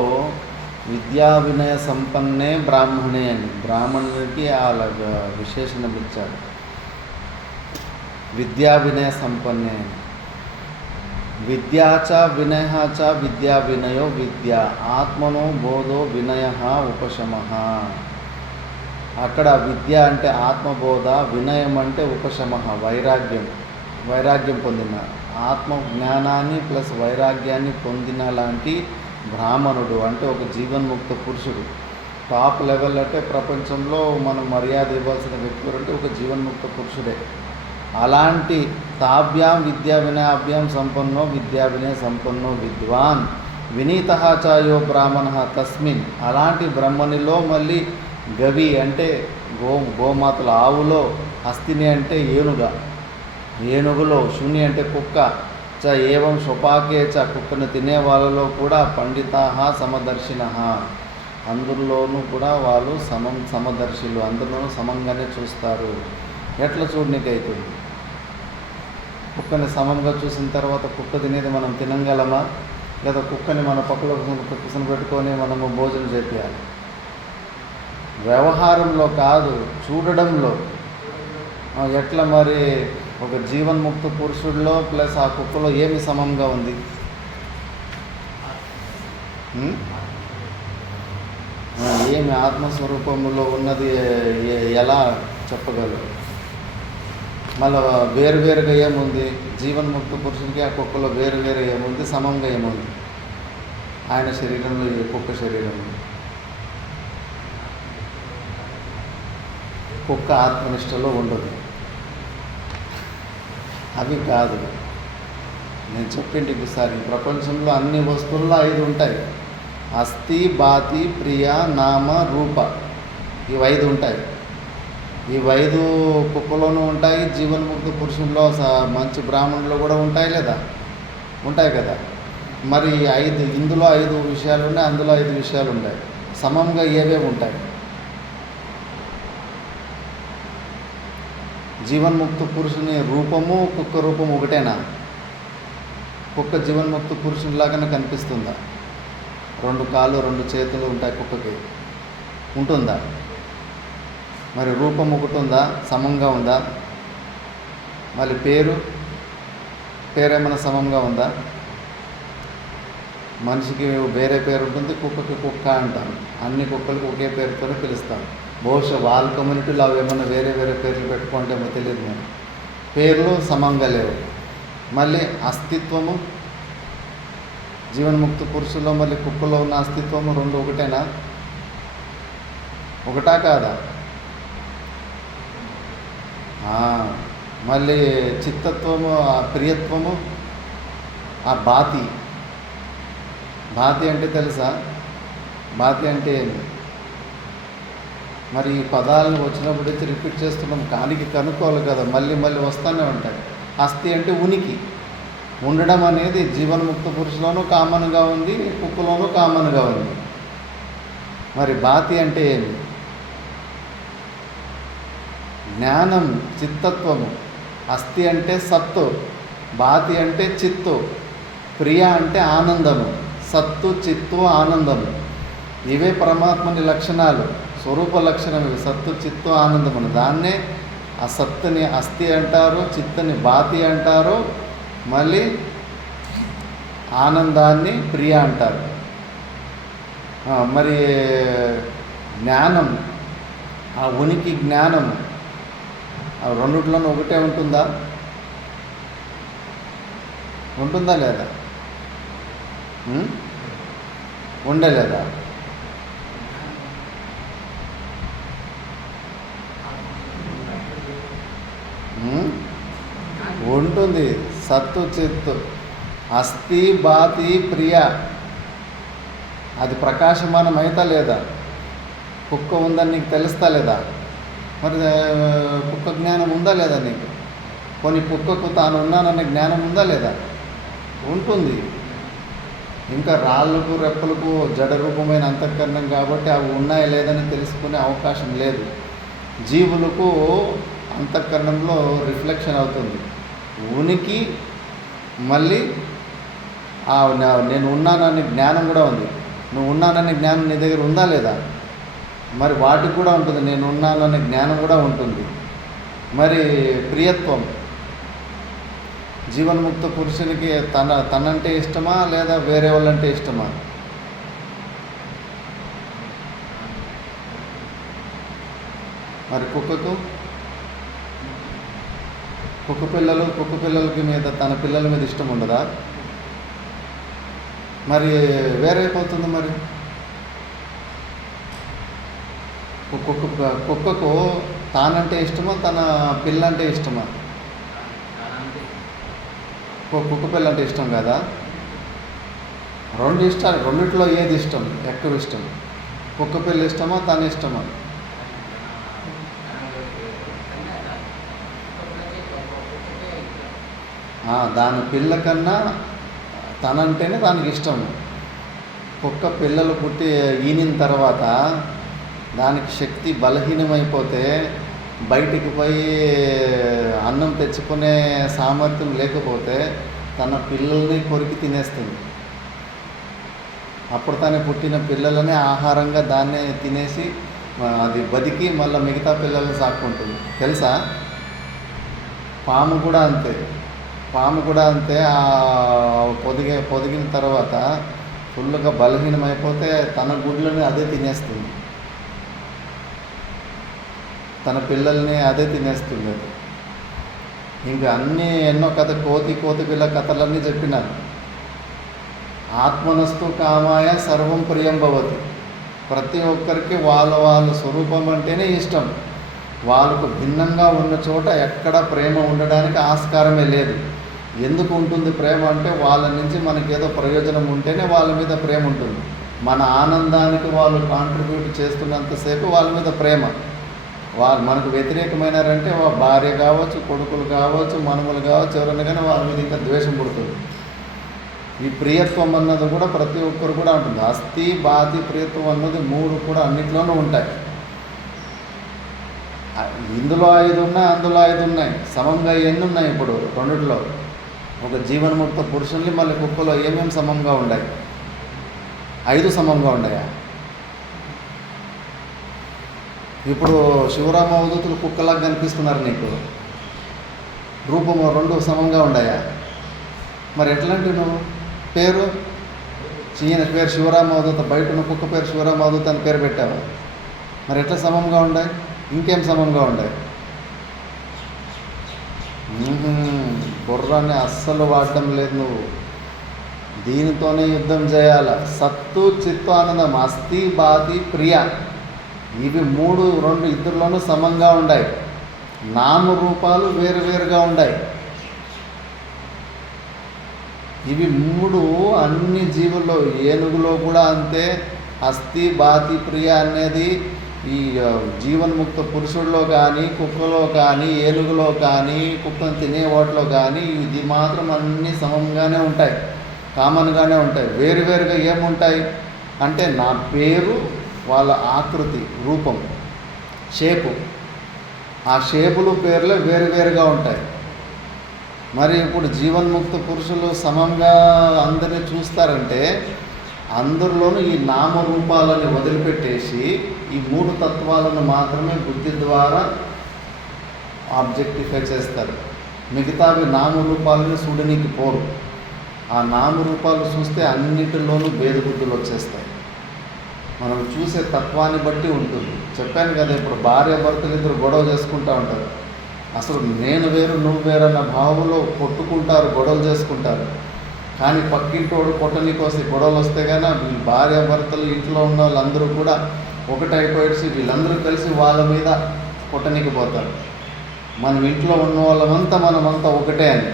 విద్యా వినయ సంపన్నే బ్రాహ్మణే అని బ్రాహ్మణుడికి అలాగా విశేషణం ఇచ్చాడు. విద్యా వినయ సంపన్నే అని. విద్యా చ వినయ చ విద్యా వినయో విద్య ఆత్మనో బోధో వినయ ఉపశమః. అక్కడ విద్య అంటే ఆత్మబోధ, వినయం అంటే ఉపశమః వైరాగ్యం పొందిన, ఆత్మ జ్ఞానాన్ని ప్లస్ వైరాగ్యాన్ని పొందిన లాంటి బ్రాహ్మణుడు అంటే ఒక జీవన్ముక్త పురుషుడు. టాప్ లెవెల్ అంటే ప్రపంచంలో మనం మర్యాద ఇవ్వాల్సిన వ్యక్తులు అంటే ఒక జీవన్ముక్త పురుషుడే. అలాంటి తాభ్యాం విద్యా వినయాభ్యాం సంపన్నో విద్యా వినయ సంపన్నో విద్వాన్ వినీతః చ యో బ్రాహ్మణః తస్మిన్. అలాంటి బ్రహ్మనిలో మళ్ళీ గవి అంటే గోమాతల ఆవులో, హస్తిని అంటే ఏనుగులో, శూన్య అంటే కుక్క, చ ఏవం శుపాకే చ కుక్కను తినే వాళ్ళలో కూడా పండితాః సమదర్శినః. అందరిలోనూ కూడా వాళ్ళు సమదర్శులు, అందరిలోనూ సమంగానే చూస్తారు. ఎట్లా చూడనీకైతుంది? కుక్కని సమంగా చూసిన తర్వాత కుక్క తినేది మనం తినగలమా? లేదా కుక్కని మన పక్కలో కూర్చొని మనము భోజనం చేయాలి? వ్యవహారంలో కాదు, చూడడంలో. ఎట్లా మరి ఒక జీవన్ముక్త పురుషుడిలో ప్లస్ ఆ కుక్కలో ఏమి సమంగా ఉంది? ఏమి ఆత్మస్వరూపంలో ఉన్నది ఎలా చెప్పగలరు? మళ్ళీ వేరువేరుగా ఏముంది? జీవన్ముక్త పురుషుడికి ఆ కుక్కలో వేరువేరు ఏముంది? సమంగా ఏముంది? ఆయన శరీరంలో కుక్క శరీరంలో. కుక్క ఆత్మనిష్టలో ఉండదు. అవి కాదు, నేను చెప్పింది ఒకసారి. ప్రపంచంలో అన్ని వస్తువుల్లో 5 ఉంటాయి. అస్థి, బాతి, ప్రియ, నామ, రూప. ఇవి 5 ఉంటాయి. ఈ 5 కుక్కలోనూ ఉంటాయి, జీవన్ముక్త పురుషుల్లో మంచి బ్రాహ్మణుల్లో కూడా ఉంటాయి లేదా? ఉంటాయి కదా. మరి 5 ఇందులో 5 విషయాలు ఉన్నాయి, అందులో 5 విషయాలు ఉంటాయి. సమంగా ఏవేవి ఉంటాయి? జీవన్ముక్త పురుషుని రూపము కుక్క రూపం ఒకటేనా? కుక్క జీవన్ముక్త పురుషునిలాగానే కనిపిస్తుందా? 2 కాళ్ళు 2 చేతులు ఉంటాయి కుక్కకి, ఉంటుందా? మరి రూపం ఒకటి ఉందా? సమంగా ఉందా? మళ్ళీ పేరేమైనా సమంగా ఉందా? మనిషికి వేరే పేరు ఉంటుంది, కుక్కకి కుక్క అంటాం. అన్ని కుక్కలకి ఒకే పేరుతోనే పిలుస్తాం. బహుశా వాళ్ళ కమ్యూనిటీలో అవి ఏమైనా వేరే వేరే పేర్లు పెట్టుకుంటేమో తెలియదు. మేము పేర్లు సమంగా లేవు. మళ్ళీ అస్తిత్వము, జీవన్ముక్త పురుషుల్లో మళ్ళీ కుక్కలో ఉన్న అస్తిత్వము 2 ఒకటేనా? ఒకటా కాదా? మళ్ళీ చిత్తత్వము, ఆ ప్రియత్వము, ఆ బాతి అంటే తెలుసా? బాతి అంటే ఏంటి? మరి ఈ పదాలను వచ్చినప్పుడు అయితే రిపీట్ చేస్తున్నాం, కానికి కనుక్కోవాలి కదా, మళ్ళీ మళ్ళీ వస్తూనే ఉంటాయి. అస్థి అంటే ఉనికి, ఉండడం అనేది జీవన్ముక్త పురుషులోనూ కామన్గా ఉంది, కుక్కలోనూ కామన్గా ఉంది. మరి బాతి అంటే ఏమి? జ్ఞానం, చిత్తత్వము. అస్థి అంటే సత్తు, బాతి అంటే చిత్తు, ప్రియ అంటే ఆనందము. సత్తు, చిత్తు, ఆనందము ఇవే పరమాత్మని లక్షణాలు, స్వరూప లక్షణం ఇవి. సత్తు, చిత్తు, ఆనందమును. దాన్నే ఆ సత్తుని అస్థి అంటారు, చిత్తుని బాతి అంటారు, మళ్ళీ ఆనందాన్ని ప్రియ అంటారు. మరి జ్ఞానం, ఆ ఉనికి జ్ఞానం, ఆ రెండిట్లోనూ ఒకటే ఉంటుందా? ఉంటుందా లేదా? ఉండలేదా? ఉంటుంది. సత్తు, చిత్తు, అస్థి, బాతి, ప్రియ. అది ప్రకాశమానం అవుతా లేదా? కుక్క ఉందని నీకు తెలుస్తా లేదా? మరి కుక్క జ్ఞానం ఉందా లేదా నీకు? కొన్ని కుక్కకు తాను ఉన్నాననే జ్ఞానం ఉందా లేదా? ఉంటుంది. ఇంకా రాళ్ళకు, రెప్పలకు జడ రూపమైన అంతఃకరణం కాబట్టి అవి ఉన్నాయా లేదని తెలుసుకునే అవకాశం లేదు. జీవులకు అంతఃకరణంలో రిఫ్లెక్షన్ అవుతుంది ఉనికి. మళ్ళీ నేను ఉన్నాననే జ్ఞానం కూడా ఉంది. నువ్వు ఉన్నాననే జ్ఞానం నీ దగ్గర ఉందా లేదా? మరి వాటికి కూడా ఉంటుంది, నేను ఉన్నాననే జ్ఞానం కూడా ఉంటుంది. మరి ప్రియత్వం, జీవన్ముక్త పురుషునికి తనంటే ఇష్టమా లేదా వేరే వాళ్ళంటే ఇష్టమా? మరి కుక్క పిల్లలకి మీద తన పిల్లల మీద ఇష్టం ఉండదా? మరి వేరైపోతుంది. మరి కుక్కకు తానంటే ఇష్టమా తన పిల్ల అంటే ఇష్టమా? కుక్క పిల్ల అంటే ఇష్టం కదా. రెండు ఇష్టాలు, రెండిట్లో ఏది ఇష్టం, ఎక్కువ ఇష్టం? కుక్క పిల్ల ఇష్టమా తన ఇష్టమా? దాని పిల్ల కన్నా తనంటేనే దానికి ఇష్టం. కుక్క పిల్లలు పుట్టి ఈనిన తర్వాత దానికి శక్తి బలహీనమైపోతే బయటికి పోయి అన్నం తెచ్చుకునే సామర్థ్యం లేకపోతే తన పిల్లల్ని కొరికి తినేస్తుంది. అప్పుడు తనే పుట్టిన పిల్లలనే ఆహారంగా దాన్నే తినేసి అది బతికి మళ్ళీ మిగతా పిల్లల్ని సాక్కుంటుంది. తెలుసా? పాము కూడా అంతే. పొదిగిన తర్వాత ఫుల్గా బలహీనమైపోతే తన గుడ్లని అదే తినేస్తుంది, తన పిల్లల్ని అదే తినేస్తుంది. ఇంకా అన్నీ ఎన్నో కథ, కోతి పిల్ల కథలన్నీ చెప్పినాను. ఆత్మనస్తు కామాయ సర్వం ప్రియం భవతి. ప్రతి ఒక్కరికి వాళ్ళ స్వరూపం అంటేనే ఇష్టం. వాళ్ళకు భిన్నంగా ఉన్న చోట ఎక్కడ ప్రేమ ఉండడానికి ఆస్కారమే లేదు. ఎందుకు ఉంటుంది ప్రేమ అంటే వాళ్ళ నుంచి మనకి ఏదో ప్రయోజనం ఉంటేనే వాళ్ళ మీద ప్రేమ ఉంటుంది. మన ఆనందానికి వాళ్ళు కాంట్రిబ్యూట్ చేస్తున్నంతసేపు వాళ్ళ మీద ప్రేమ. వాళ్ళు మనకు వ్యతిరేకమైనారంటే భార్య కావచ్చు, కొడుకులు కావచ్చు, మనుమలు కావచ్చు, ఎవరైనా కానీ వాళ్ళ మీద ఇంకా ద్వేషం పుడుతుంది. ఈ ప్రియత్వం అన్నది కూడా ప్రతి ఒక్కరు కూడా ఉంటుంది. అస్థి, బాతి, ప్రియత్వం అన్నది మూడు కూడా అన్నిట్లోనూ ఉంటాయి. ఇందులో 5 ఉన్నాయి, అందులో 5 ఉన్నాయి. సమంగా ఎన్ని ఉన్నాయి ఇప్పుడు రెండిట్లో? ఒక జీవన్ముక్త పురుషుల్ని మళ్ళీ కుక్కలో ఏమేమి సమంగా ఉన్నాయి? 5 సమంగా ఉన్నాయా? ఇప్పుడు శివరామ అవధూతులు కుక్కలాగా కనిపిస్తున్నారు నీకు, రూపము 2 సమంగా ఉన్నాయా? మరి ఎట్లాంటి నువ్వు పేరు ఈయన పేరు శివరామ అవధూత, బయట ఉన్న కుక్క పేరు శివరామ అవధూత అని పేరు పెట్టావా? మరి ఎట్లా సమంగా ఉన్నాయి? ఇంకేం సమంగా ఉన్నాయి? బుర్రాన్ని అస్సలు వాడడం లేదు నువ్వు. దీనితోనే యుద్ధం చేయాల. సత్తు, చిత్తు, ఆనందం, అస్థి, బాతి, ప్రియ, ఇవి 2 ఇద్దరిలోనూ సమంగా ఉన్నాయి. నామరూపాలు వేరువేరుగా ఉన్నాయి. ఇవి 3 అన్ని జీవుల్లో, ఏనుగులో కూడా అంతే. అస్థి, బాతి, ప్రియ అనేది ఈ జీవన్ముక్త పురుషుల్లో కానీ, కుక్కలో కానీ, ఏనుగులో కానీ, కుక్కను తినే వాటిలో కానీ ఇది మాత్రం అన్నీ సమంగానే ఉంటాయి, కామన్గానే ఉంటాయి. వేరువేరుగా ఏముంటాయి అంటే నా పేరు, వాళ్ళ ఆకృతి, రూపం, షేపు, ఆ షేపులు పేర్లే వేరువేరుగా ఉంటాయి. మరి ఇప్పుడు జీవన్ముక్త పురుషులు సమంగా అందరినీ చూస్తారంటే అందరిలోనూ ఈ నామరూపాలను వదిలిపెట్టేసి ఈ 3 తత్వాలను మాత్రమే బుద్ధి ద్వారా ఆబ్జెక్టిఫై చేస్తారు. మిగతావి నామరూపాలను చూడనీకి పోరు. ఆ నామరూపాలు చూస్తే అన్నిటిలోనూ భేదబుద్ధులు వచ్చేస్తాయి. మనం చూసే తత్వాన్ని బట్టి ఉంటుంది. చెప్పాను కదా, ఇప్పుడు భార్యాభర్తలు ఇద్దరు గొడవ చేసుకుంటూ ఉంటారు. అసలు నేను వేరు నువ్వు వేరు అన్న భావంలో కొట్టుకుంటారు, గొడవలు చేసుకుంటారు. కానీ పక్కింటోడు కొట్టనీకి వస్తే గొడవలు వస్తే కానీ భార్యాభర్తలు ఇంట్లో ఉన్న వాళ్ళందరూ కూడా ఒకటైపోయేసి వీళ్ళందరూ కలిసి వాళ్ళ మీద కొట్టనీకి పోతారు. మనం ఇంట్లో ఉన్న మనమంతా ఒకటే అని,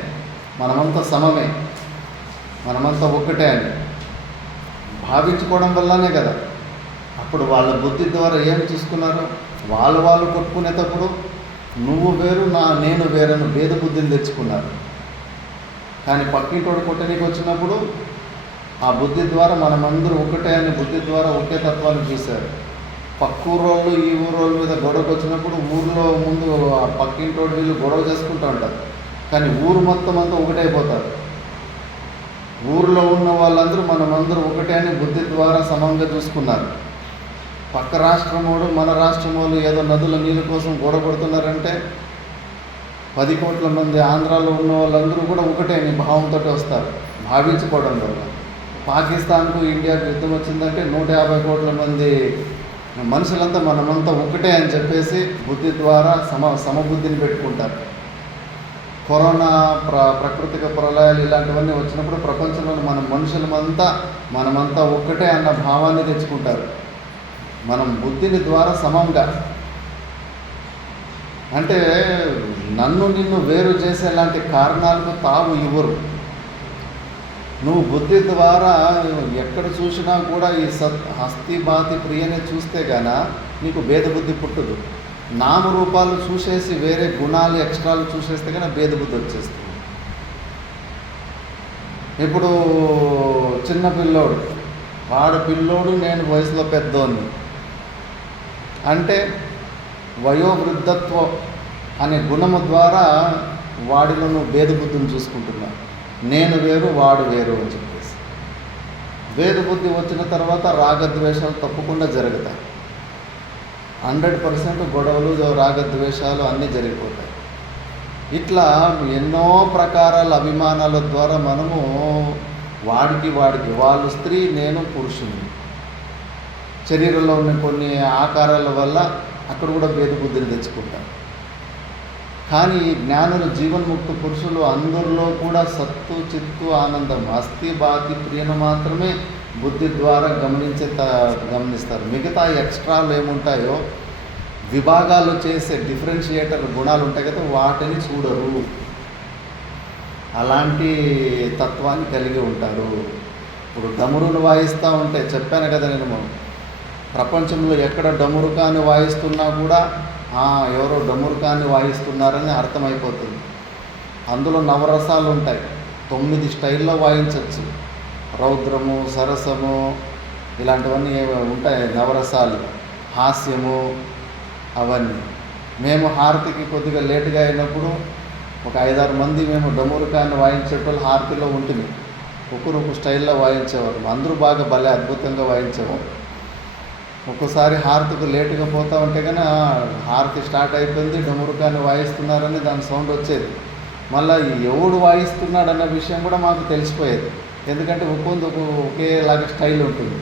మనమంతా సమమే, మనమంతా ఒక్కటే అని భావించుకోవడం వల్లనే కదా. అప్పుడు వాళ్ళ బుద్ధి ద్వారా ఏం చూసుకున్నారు, వాళ్ళు కొట్టుకునేటప్పుడు నువ్వు వేరు నేను వేరను భేద బుద్ధిని తెచ్చుకున్నారు. కానీ పక్కింటోడు కొట్టనీకి వచ్చినప్పుడు ఆ బుద్ధి ద్వారా మనమందరూ ఒకటే అని బుద్ధి ద్వారా ఒకే తత్వాన్ని చూశారు. పక్కూరోళ్ళు ఈ ఊరోళ్ళ మీద గొడవకు వచ్చినప్పుడు ఊరిలో ముందు ఆ పక్కింటోడు వీళ్ళు గొడవ చేసుకుంటూ ఉంటారు. కానీ ఊరు మొత్తం అంతా ఒకటైపోతారు. ఊరిలో ఉన్న వాళ్ళందరూ మనమందరూ ఒకటే అని బుద్ధి ద్వారా సమంగా చూసుకున్నారు. పక్క రాష్ట్రమోడు మన రాష్ట్రమోళ్ళు ఏదో నదుల నీళ్ళ కోసం గొడవ పడుతున్నారంటే 10 కోట్ల మంది ఆంధ్రాలో ఉన్న వాళ్ళందరూ కూడా ఒకటే అని భావంతో వస్తారు, భావించుకోవడం వల్ల. పాకిస్తాన్కు ఇండియాకు యుద్ధం వచ్చిందంటే 150 కోట్ల మంది మనుషులంతా మనమంతా ఒకటే అని చెప్పేసి బుద్ధి ద్వారా సమబుద్ధిని పెట్టుకుంటారు. కరోనా ప్రాకృతిక ప్రళయాలు ఇలాంటివన్నీ వచ్చినప్పుడు ప్రపంచంలో మన మనమంతా ఒక్కటే అన్న భావాన్ని తెచ్చుకుంటారు. మనం బుద్ధిని ద్వారా సమంగా, అంటే నన్ను నిన్ను వేరు చేసేలాంటి కారణాలకు తావు ఇవ్వరు. నువ్వు బుద్ధి ద్వారా ఎక్కడ చూసినా కూడా ఈ హస్తి బాతి ప్రియని చూస్తే గాన నీకు భేదబుద్ధి పుట్టదు. నామరూపాలు చూసేసి వేరే గుణాలు ఎక్స్ట్రాలు చూసేస్తే కానీ భేదబుద్ధి వచ్చేస్తుంది. ఇప్పుడు చిన్న పిల్లోడు నేను వయసులో పెద్దోన్ని అంటే వయోవృద్ధత్వం అనే గుణము ద్వారా వాడిలో నువ్వు భేదబుద్ధిని చూసుకుంటున్నావు. నేను వేరు వాడు వేరు అని చెప్పేసి భేదబుద్ధి వచ్చిన తర్వాత రాగద్వేషాలు తప్పకుండా జరుగుతాయి. 100% గొడవలు, రాగద్వేషాలు అన్నీ జరిగిపోతాయి. ఇట్లా ఎన్నో ప్రకారాల అభిమానాల ద్వారా మనము వాడికి వాళ్ళు స్త్రీ, నేను పురుషుని, శరీరంలో ఉన్న కొన్ని ఆకారాల వల్ల అక్కడ కూడా భేదబుద్ధిని తెచ్చుకుంటాం. కానీ ఈ జ్ఞానులు, జీవన్ముక్త పురుషులు అందరిలో కూడా సత్తు, చిత్తు, ఆనందం, అస్థి బాతి ప్రియను మాత్రమే బుద్ధి ద్వారా గమనిస్తారు. మిగతా ఎక్స్ట్రాలు ఏముంటాయో విభాగాలు చేసే డిఫరెన్షియేటర్ గుణాలు ఉంటాయి కదా, వాటిని చూడరు. అలాంటి తత్వాన్ని కలిగి ఉంటారు. ఇప్పుడు డమరును వాయిస్తూ ఉంటే చెప్పాను కదా నేను, ప్రపంచంలో ఎక్కడ డమరుకాన్ని వాయిస్తున్నా కూడా ఎవరో డమరుకాన్ని వాయిస్తున్నారని అర్థమైపోతుంది. అందులో నవరసాలు ఉంటాయి, 9 స్టైల్లో వాయించవచ్చు. రౌద్రము, సరసము ఇలాంటివన్నీ ఉంటాయి నవరసాలు, హాస్యము అవన్నీ. మేము హారతికి కొద్దిగా లేటుగా అయినప్పుడు ఒక 5-6 మంది మేము డమరుకాన్ని వాయించేటోళ్ళు హారతిలో ఉంటుంది. ఒకరు ఒక స్టైల్లో వాయించేవారు. అందరూ బాగా భలే అద్భుతంగా వాయించేవారు. ఒక్కోసారి హారతికి లేటుగా పోతా ఉంటే కానీ హారతి స్టార్ట్ అయిపోయింది, డమరుకాన్ని వాయిస్తున్నారని దాని సౌండ్ వచ్చేది. మళ్ళీ ఎవడు వాయిస్తున్నాడన్న విషయం కూడా మాకు తెలిసిపోయేది. ఎందుకంటే ఒకేలాగా స్టైల్ ఉంటుంది.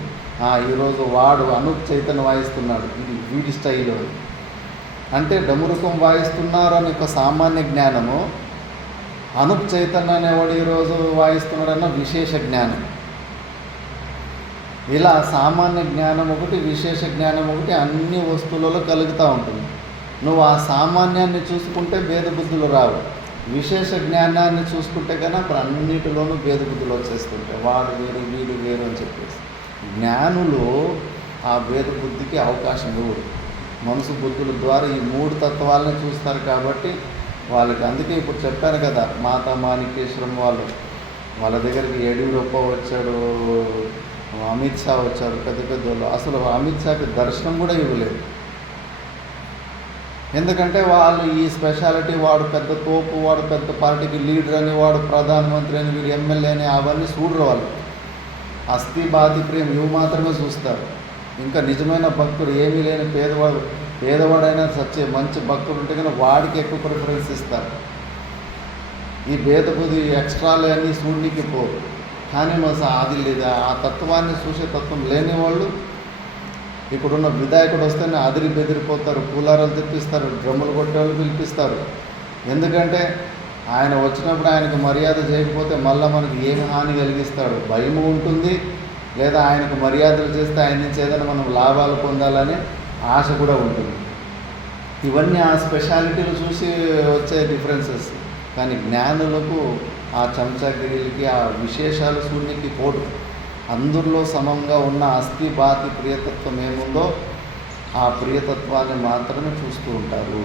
ఈరోజు వాడు అనూప్ చైతన్య వాయిస్తున్నాడు, ఇది వీడి స్టైలు అంటే డమరుకం వాయిస్తున్నారని ఒక సామాన్య జ్ఞానము, అనూప్ చైతన్య అనేవాడు ఈరోజు వాయిస్తున్నాడన్న విశేష జ్ఞానం. ఇలా సామాన్య జ్ఞానం ఒకటి, విశేష జ్ఞానం ఒకటి అన్ని వస్తువులలో కలుగుతూ ఉంటుంది. నువ్వు ఆ సామాన్యాన్ని చూసుకుంటే భేదబుద్ధులు రావు. విశేష జ్ఞానాన్ని చూసుకుంటే కన్నా అప్పుడు అన్నిటిలోనూ భేదబుద్ధులు వచ్చేస్తుంటాయి. వాడు వేరు వీడు వేరు అని చెప్పేసి జ్ఞానులు ఆ భేదబుద్ధికి అవకాశం ఇవ్వరు. మనసు బుద్ధుల ద్వారా ఈ 3 తత్వాలని చూస్తారు కాబట్టి వాళ్ళకి. అందుకే ఇప్పుడు చెప్పాను కదా, మాతా మాణికేశ్వరం వాళ్ళ దగ్గరికి యడ్యూరప్ప వచ్చాడు, అమిత్ షా వచ్చారు, పెద్ద పెద్దోళ్ళు. అసలు అమిత్ షాకి దర్శనం కూడా ఇవ్వలేదు. ఎందుకంటే వాళ్ళు ఈ స్పెషాలిటీ, వాడు పెద్ద తోపు, వాడు పెద్ద పార్టీకి లీడర్ అని, వాడు ప్రధానమంత్రి అని, వీడు ఎమ్మెల్యే అని అవన్నీ చూడరు వాళ్ళు. అస్థి బాతి ప్రియం ఇవి మాత్రమే చూస్తారు. ఇంకా నిజమైన భక్తుడు, ఏమీ లేని పేదవాడైనా సచ్చే మంచి భక్తుడు ఉంటే కానీ వాడికి ఎక్కువ ప్రిఫరెన్స్ ఇస్తారు. ఈ భేదబుద్ధి ఎక్స్ట్రాలు అన్నీ చూడడానికి పోరు. కానీ అది లేదా, ఆ తత్వాన్ని చూసే తత్వం లేని వాళ్ళు ఇప్పుడున్న విధాయకుడు వస్తేనే అదిరి బెదిరిపోతారు, కూలారాలు తెప్పిస్తారు, డ్రమ్ములు కొట్టేవాళ్ళు పిలిపిస్తారు. ఎందుకంటే ఆయన వచ్చినప్పుడు ఆయనకు మర్యాద చేయకపోతే మళ్ళీ మనకి ఏమి హాని కలిగిస్తాడు, భయము ఉంటుంది. లేదా ఆయనకు మర్యాదలు చేస్తే ఆయన నుంచి ఏదైనా మనం లాభాలు పొందాలని ఆశ కూడా ఉంటుంది. ఇవన్నీ ఆ స్పెషాలిటీలు చూసి వచ్చే డిఫరెన్సెస్. కానీ జ్ఞానులకు ఆ చెంచాగిరీలకి ఆ విశేషాలు శూన్యకి పోటు. అందరిలో సమంగా ఉన్న అస్థి బాతి ప్రియతత్వం ఏముందో ఆ ప్రియతత్వాన్ని మాత్రమే చూస్తూ ఉంటారు.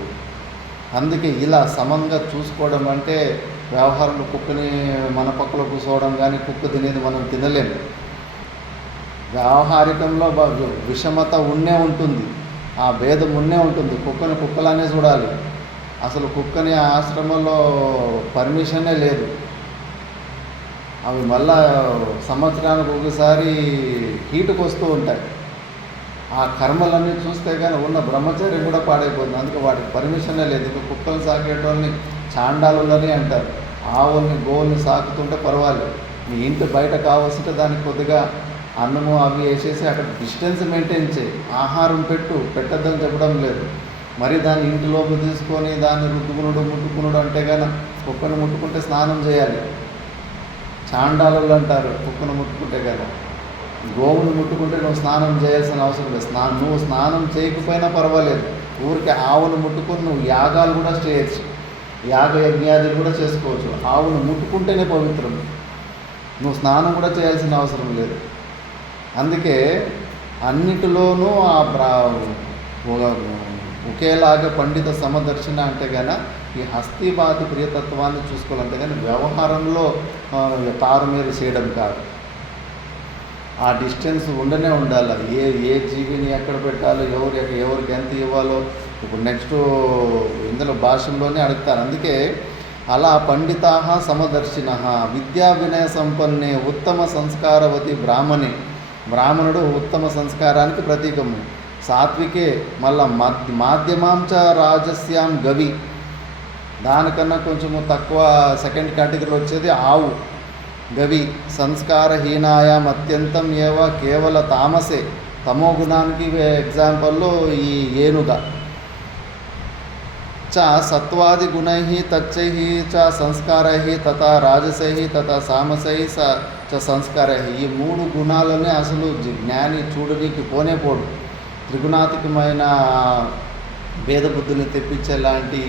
అందుకే ఇలా సమంగా చూసుకోవడం అంటే వ్యవహారంలో కుక్కని మన పక్కలో కూర్చోవడం కానీ, కుక్క తినేది మనం తినలేము. వ్యావహారికంలో విషమత ఉన్నే ఉంటుంది, ఆ భేదం ఉన్నే ఉంటుంది. కుక్కని కుక్కలానే చూడాలి. అసలు కుక్కని ఆశ్రమంలో పర్మిషనే లేదు. అవి మళ్ళా సంవత్సరానికి ఒకసారి హీటుకు వస్తూ ఉంటాయి. ఆ కర్మలన్నీ చూస్తే కానీ ఉన్న బ్రహ్మచర్యం కూడా పాడైపోతుంది. అందుకే వాటికి పర్మిషనే లేదు. ఇక కుక్కలు సాకేటోళ్ళని చాండాలులని అంటారు. ఆవుల్ని గోవుల్ని సాకుతుంటే పర్వాలేదు. మీ ఇంటి బయట కావాల్సింటే దానికి కొద్దిగా అన్నము అవి వేసేసి అక్కడ డిస్టెన్స్ మెయింటైన్ చేయి. ఆహారం పెట్టద్దని చెప్పడం లేదు. మరి దాన్ని ఇంటిలోకి తీసుకొని దాన్ని ముట్టుకునుడు అంటే కానీ కుక్కను ముట్టుకుంటే స్నానం చేయాలి. చాండాలు అంటారు కుక్కను ముట్టుకుంటే కదా. గోవును ముట్టుకుంటే నువ్వు స్నానం చేయాల్సిన అవసరం లేదు. నువ్వు స్నానం చేయకపోయినా పర్వాలేదు. ఊరికి ఆవును ముట్టుకొని నువ్వు యాగాలు కూడా చేయొచ్చు, యాగ యజ్ఞాదులు కూడా చేసుకోవచ్చు. ఆవును ముట్టుకుంటేనే పవిత్రం. నువ్వు స్నానం కూడా చేయాల్సిన అవసరం లేదు. అందుకే అన్నిటిలోనూ ఒకేలాగా పండిత సమదర్శన అంటే కానీ ఈ హస్తిబాతి ప్రియతత్వాన్ని చూసుకోవాలంటే కానీ వ్యవహారంలో తారుమేరు చేయడం కాదు. ఆ డిస్టెన్స్ ఉండనే ఉండాలి. ఏ జీవిని ఎక్కడ పెట్టాలో, ఎవరికి ఎంత ఇవ్వాలో ఇప్పుడు నెక్స్ట్ ఇందులో భాషల్లోనే అడుగుతారు. అందుకే అలా పండితా సమదర్శిన విద్యా వినయ సంపన్నే ఉత్తమ సంస్కారవతి బ్రాహ్మణి. బ్రాహ్మణుడు ఉత్తమ సంస్కారానికి ప్రతీకము. సాత్వికే మళ్ళా మాధ్యమాంచ రాజస్యాం గవి, దానికన్నా కొంచెము తక్కువ సెకండ్ కేటగిరీలో వచ్చేది ఆవు, గవి. సంస్కారహీనాయాం అత్యంతం ఏవ కేవల తామసే, తమో గుణానికి ఎగ్జాంపుల్లో ఈ ఏనుగ. చ సత్వాది గుణై తచ్చై చ సంస్కారై తథా రాజసై తథా సామసై చ సంస్కారై. ఈ 3 గుణాలనే అసలు జ్ఞాని చూడడానికి పోడు. త్రిగుణాత్మకమైన భేదబుద్ధుల్ని తెప్పించేలాంటి,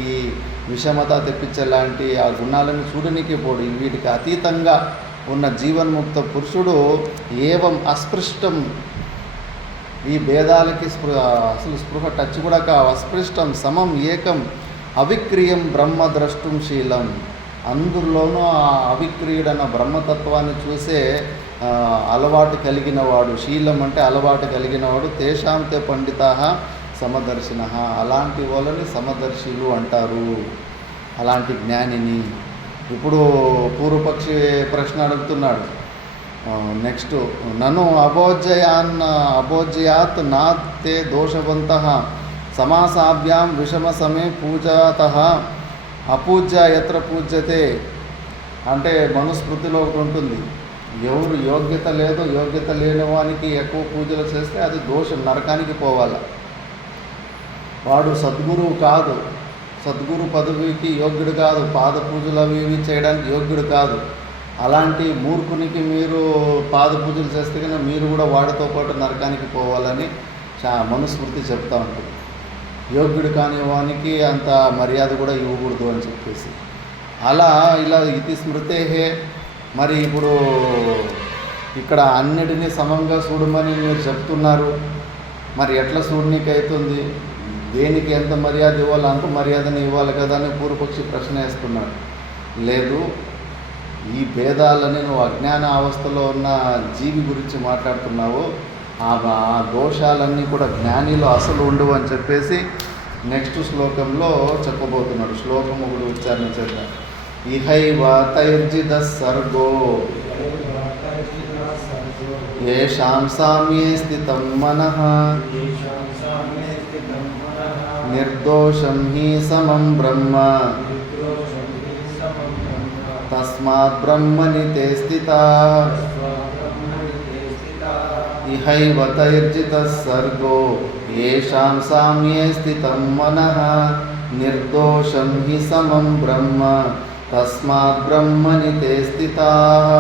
విషమత తెప్పించేలాంటి ఆ గుణాలను చూడడానికి పోడు. వీటికి అతీతంగా ఉన్న జీవన్ముక్త పురుషుడు ఏవం అస్పృష్టం, ఈ భేదాలకి అసలు స్పృహ టచ్ కూడా కావు. అస్పృష్టం సమం ఏకం అవిక్రియం బ్రహ్మ ద్రష్టం శీలం. అందులోనూ ఆ అవిక్రియుడన్న బ్రహ్మతత్వాన్ని చూసే అలవాటు కలిగిన వాడు. శీలం అంటే అలవాటు కలిగిన వాడు. తేషాంతే పండితా సమదర్శిన, అలాంటి వాళ్ళని సమదర్శులు అంటారు, అలాంటి జ్ఞానిని. ఇప్పుడు పూర్వపక్షి ప్రశ్న అడుగుతున్నాడు. నెక్స్ట్, నన్ను అభోజ్యాత్ నా తే దోషవంతః సమాసాభ్యాం విషమ సమే పూజాతః అపూజ్య యత్ర పూజ్యతే. అంటే మనుస్మృతిలో ఒకటి ఉంటుంది, ఎవరు యోగ్యత లేదో, యోగ్యత లేని వానికి ఎక్కువ పూజలు చేస్తే అది దోషం, నరకానికి పోవాలి. వాడు సద్గురువు కాదు, సద్గురు పదవికి యోగ్యుడు కాదు, పాద పూజలు అవి ఇవి చేయడానికి యోగ్యుడు కాదు. అలాంటి మూర్ఖునికి మీరు పాద పూజలు చేస్తే కన్నా మీరు కూడా వాడితో పాటు నరకానికి పోవాలని మనుస్మృతి చెప్తూ ఉంటుంది. యోగ్యుడు కాని వానికి అంత మర్యాద కూడా ఇవ్వకూడదు అని చెప్పేసి. అలా ఇలా ఇది స్మృతే. మరి ఇప్పుడు ఇక్కడ అన్నిటినీ సమంగా చూడమని మీరు చెప్తున్నారు, మరి ఎట్లా చూడనీకి అవుతుంది? దేనికి ఎంత మర్యాద ఇవ్వాలో అంత మర్యాదను ఇవ్వాలి కదా అని పూర్వపక్షి ప్రశ్న వేస్తున్నాడు. లేదు, ఈ భేదాలని నువ్వు అజ్ఞాన అవస్థలో ఉన్న జీవి గురించి మాట్లాడుతున్నావు. ఆ దోషాలన్నీ కూడా జ్ఞానిలో అసలు ఉండవు అని చెప్పేసి నెక్స్ట్ శ్లోకంలో చెప్పబోతున్నాడు. శ్లోకం ఒకటి ఉచ్చారణ చేద్దాం. ఇహైవ తైర్జిద సర్గో ఏషాం సామ్యే స్థితం మనః నిర్దోషం హి సమం బ్రహ్మ తస్మాత్ బ్రహ్మణి తే స్థితాః. ఇహైవ తైర్జితః సర్గో ఏషాం సామ్యే స్థితం మనః నిర్దోషం హి సమం బ్రహ్మ తస్మాత్ బ్రహ్మణి తే స్థితాః.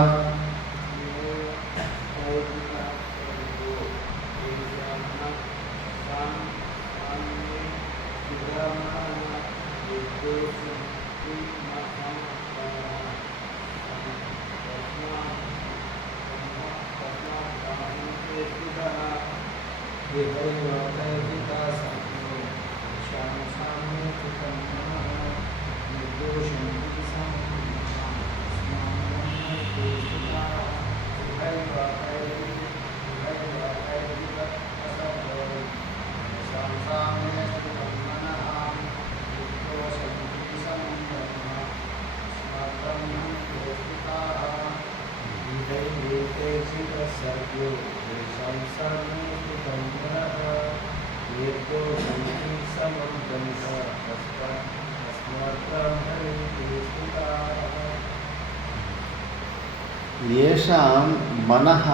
येषां मनः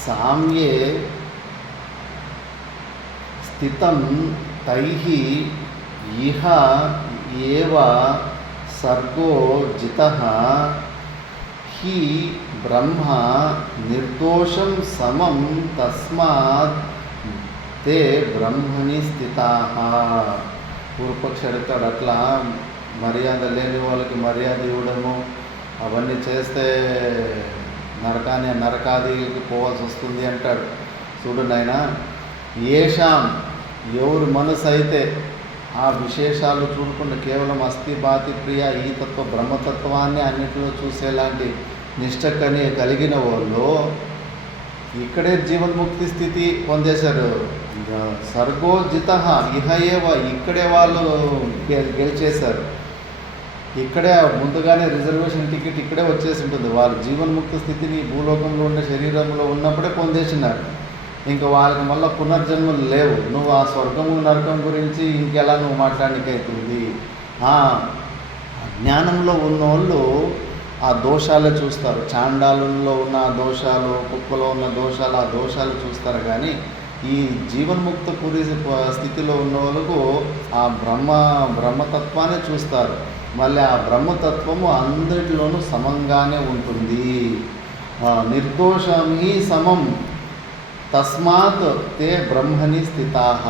साम्ये स्थितं तैः इह एव सर्गो जितः हि ब्रह्म निर्दोषं समं तस्मात् ते ब्रह्मणि స్థితాః. పూర్వపక్ష అడుగుతాడు, అట్లా మర్యాద లేని వాళ్ళకి మర్యాద ఇవ్వడము అవన్నీ చేస్తే నరకాదికి పోవాల్సి వస్తుంది అంటాడు. చూడు నాయనా, ఏషాం ఎవరు మనసు అయితే ఆ విశేషాలు చూడకుండా కేవలం అస్థి బాతి ప్రియ ఈ తత్వ బ్రహ్మతత్వాన్ని అన్నింటిలో చూసేలాంటి నిష్ట కలిగిన వాళ్ళు ఇక్కడే జీవన్ముక్తి స్థితి పొందేశారు. సర్గోజిత ఇహ ఏవ ఇక్కడే వాళ్ళు గెలిచేశారు. ఇక్కడే ముందుగానే రిజర్వేషన్ టికెట్ ఇక్కడే వచ్చేసి ఉంటుంది. వాళ్ళు జీవన్ముక్త స్థితిని భూలోకంలో ఉన్న శరీరంలో ఉన్నప్పుడే పొందేసినారు. ఇంకా వాళ్ళకి మళ్ళీ పునర్జన్మలు లేవు. నువ్వు ఆ స్వర్గము నరకం గురించి ఇంకెలా నువ్వు మాట్లాడనికైతుంది. జ్ఞానంలో ఉన్నోళ్ళు ఆ దోషాలే చూస్తారు. చాండాలంలో ఉన్న దోషాలు, కుక్కలో ఉన్న దోషాలు, ఆ దోషాలు చూస్తారు. కానీ ఈ జీవన్ముక్త పురి స్థితిలో ఉన్న వాళ్ళకు ఆ బ్రహ్మతత్వాన్ని చూస్తారు. మళ్ళీ ఆ బ్రహ్మతత్వము అందరిలోనూ సమంగానే ఉంటుంది. నిర్దోషం హి సమం తస్మాత్ తే బ్రహ్మణి స్థితాః.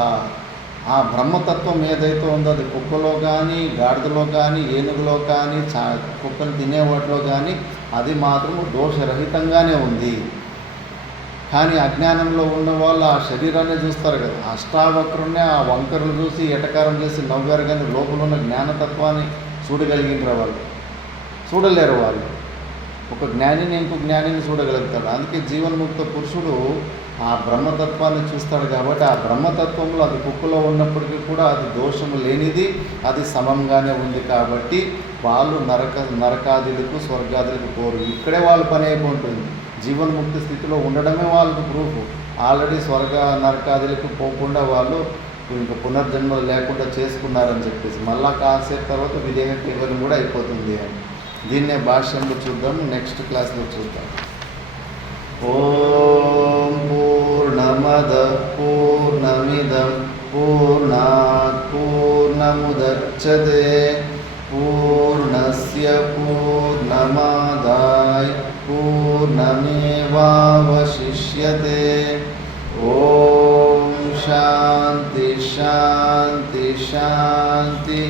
ఆ బ్రహ్మతత్వం ఏదైతే ఉందో అది కుక్కలో కానీ, గాడిదలో కానీ, ఏనుగులో కానీ, కుక్కలు తినేవాటిలో కానీ అది మాత్రము దోషరహితంగానే ఉంది. కానీ అజ్ఞానంలో ఉన్న వాళ్ళు ఆ శరీరాన్ని చూస్తారు కదా, అష్టావక్రుణ్ణి ఆ వంకరలు చూసి ఎటకారం చేసి నవ్వారు. కానీ లోపల ఉన్న జ్ఞానతత్వాన్ని చూడగలిగినరా వాళ్ళు? చూడలేరు. వాళ్ళు ఒక జ్ఞానిని ఇంకో జ్ఞానిని చూడగలుగుతాడు. అందుకే జీవన్ముక్త పురుషుడు ఆ బ్రహ్మతత్వాన్ని చూస్తాడు. కాబట్టి ఆ బ్రహ్మతత్వంలో అది కుక్కలో ఉన్నప్పటికీ కూడా అది దోషము లేనిది, అది సమంగానే ఉంది. కాబట్టి వాళ్ళు నరకాదులకు స్వర్గాదులకు పోరు. ఇక్కడే వాళ్ళ పని అయిపోతుంది. జీవన్ముక్తి స్థితిలో ఉండడమే వాళ్ళకు ప్రూఫ్. ఆల్రెడీ స్వర్గ నరకాదులకు పోకుండా వాళ్ళు ఇంకా పునర్జన్మలు లేకుండా చేసుకున్నారని చెప్పేసి మళ్ళా కాసేపు తర్వాత విదేహ కేవలం కూడా అయిపోతుంది అని. దీన్నే భాష్యంలో చూద్దాం, నెక్స్ట్ క్లాస్లో చూద్దాం. ఓం పూర్ణమద పూర్ణమిదం పూర్ణాత్ పూర్ణముదచ్యతే పూర్ణస్య పూర్ణమాదాయ పూర్ణమేవావశిష్యతే. ఓం శాంతి శాంతి శాంతి.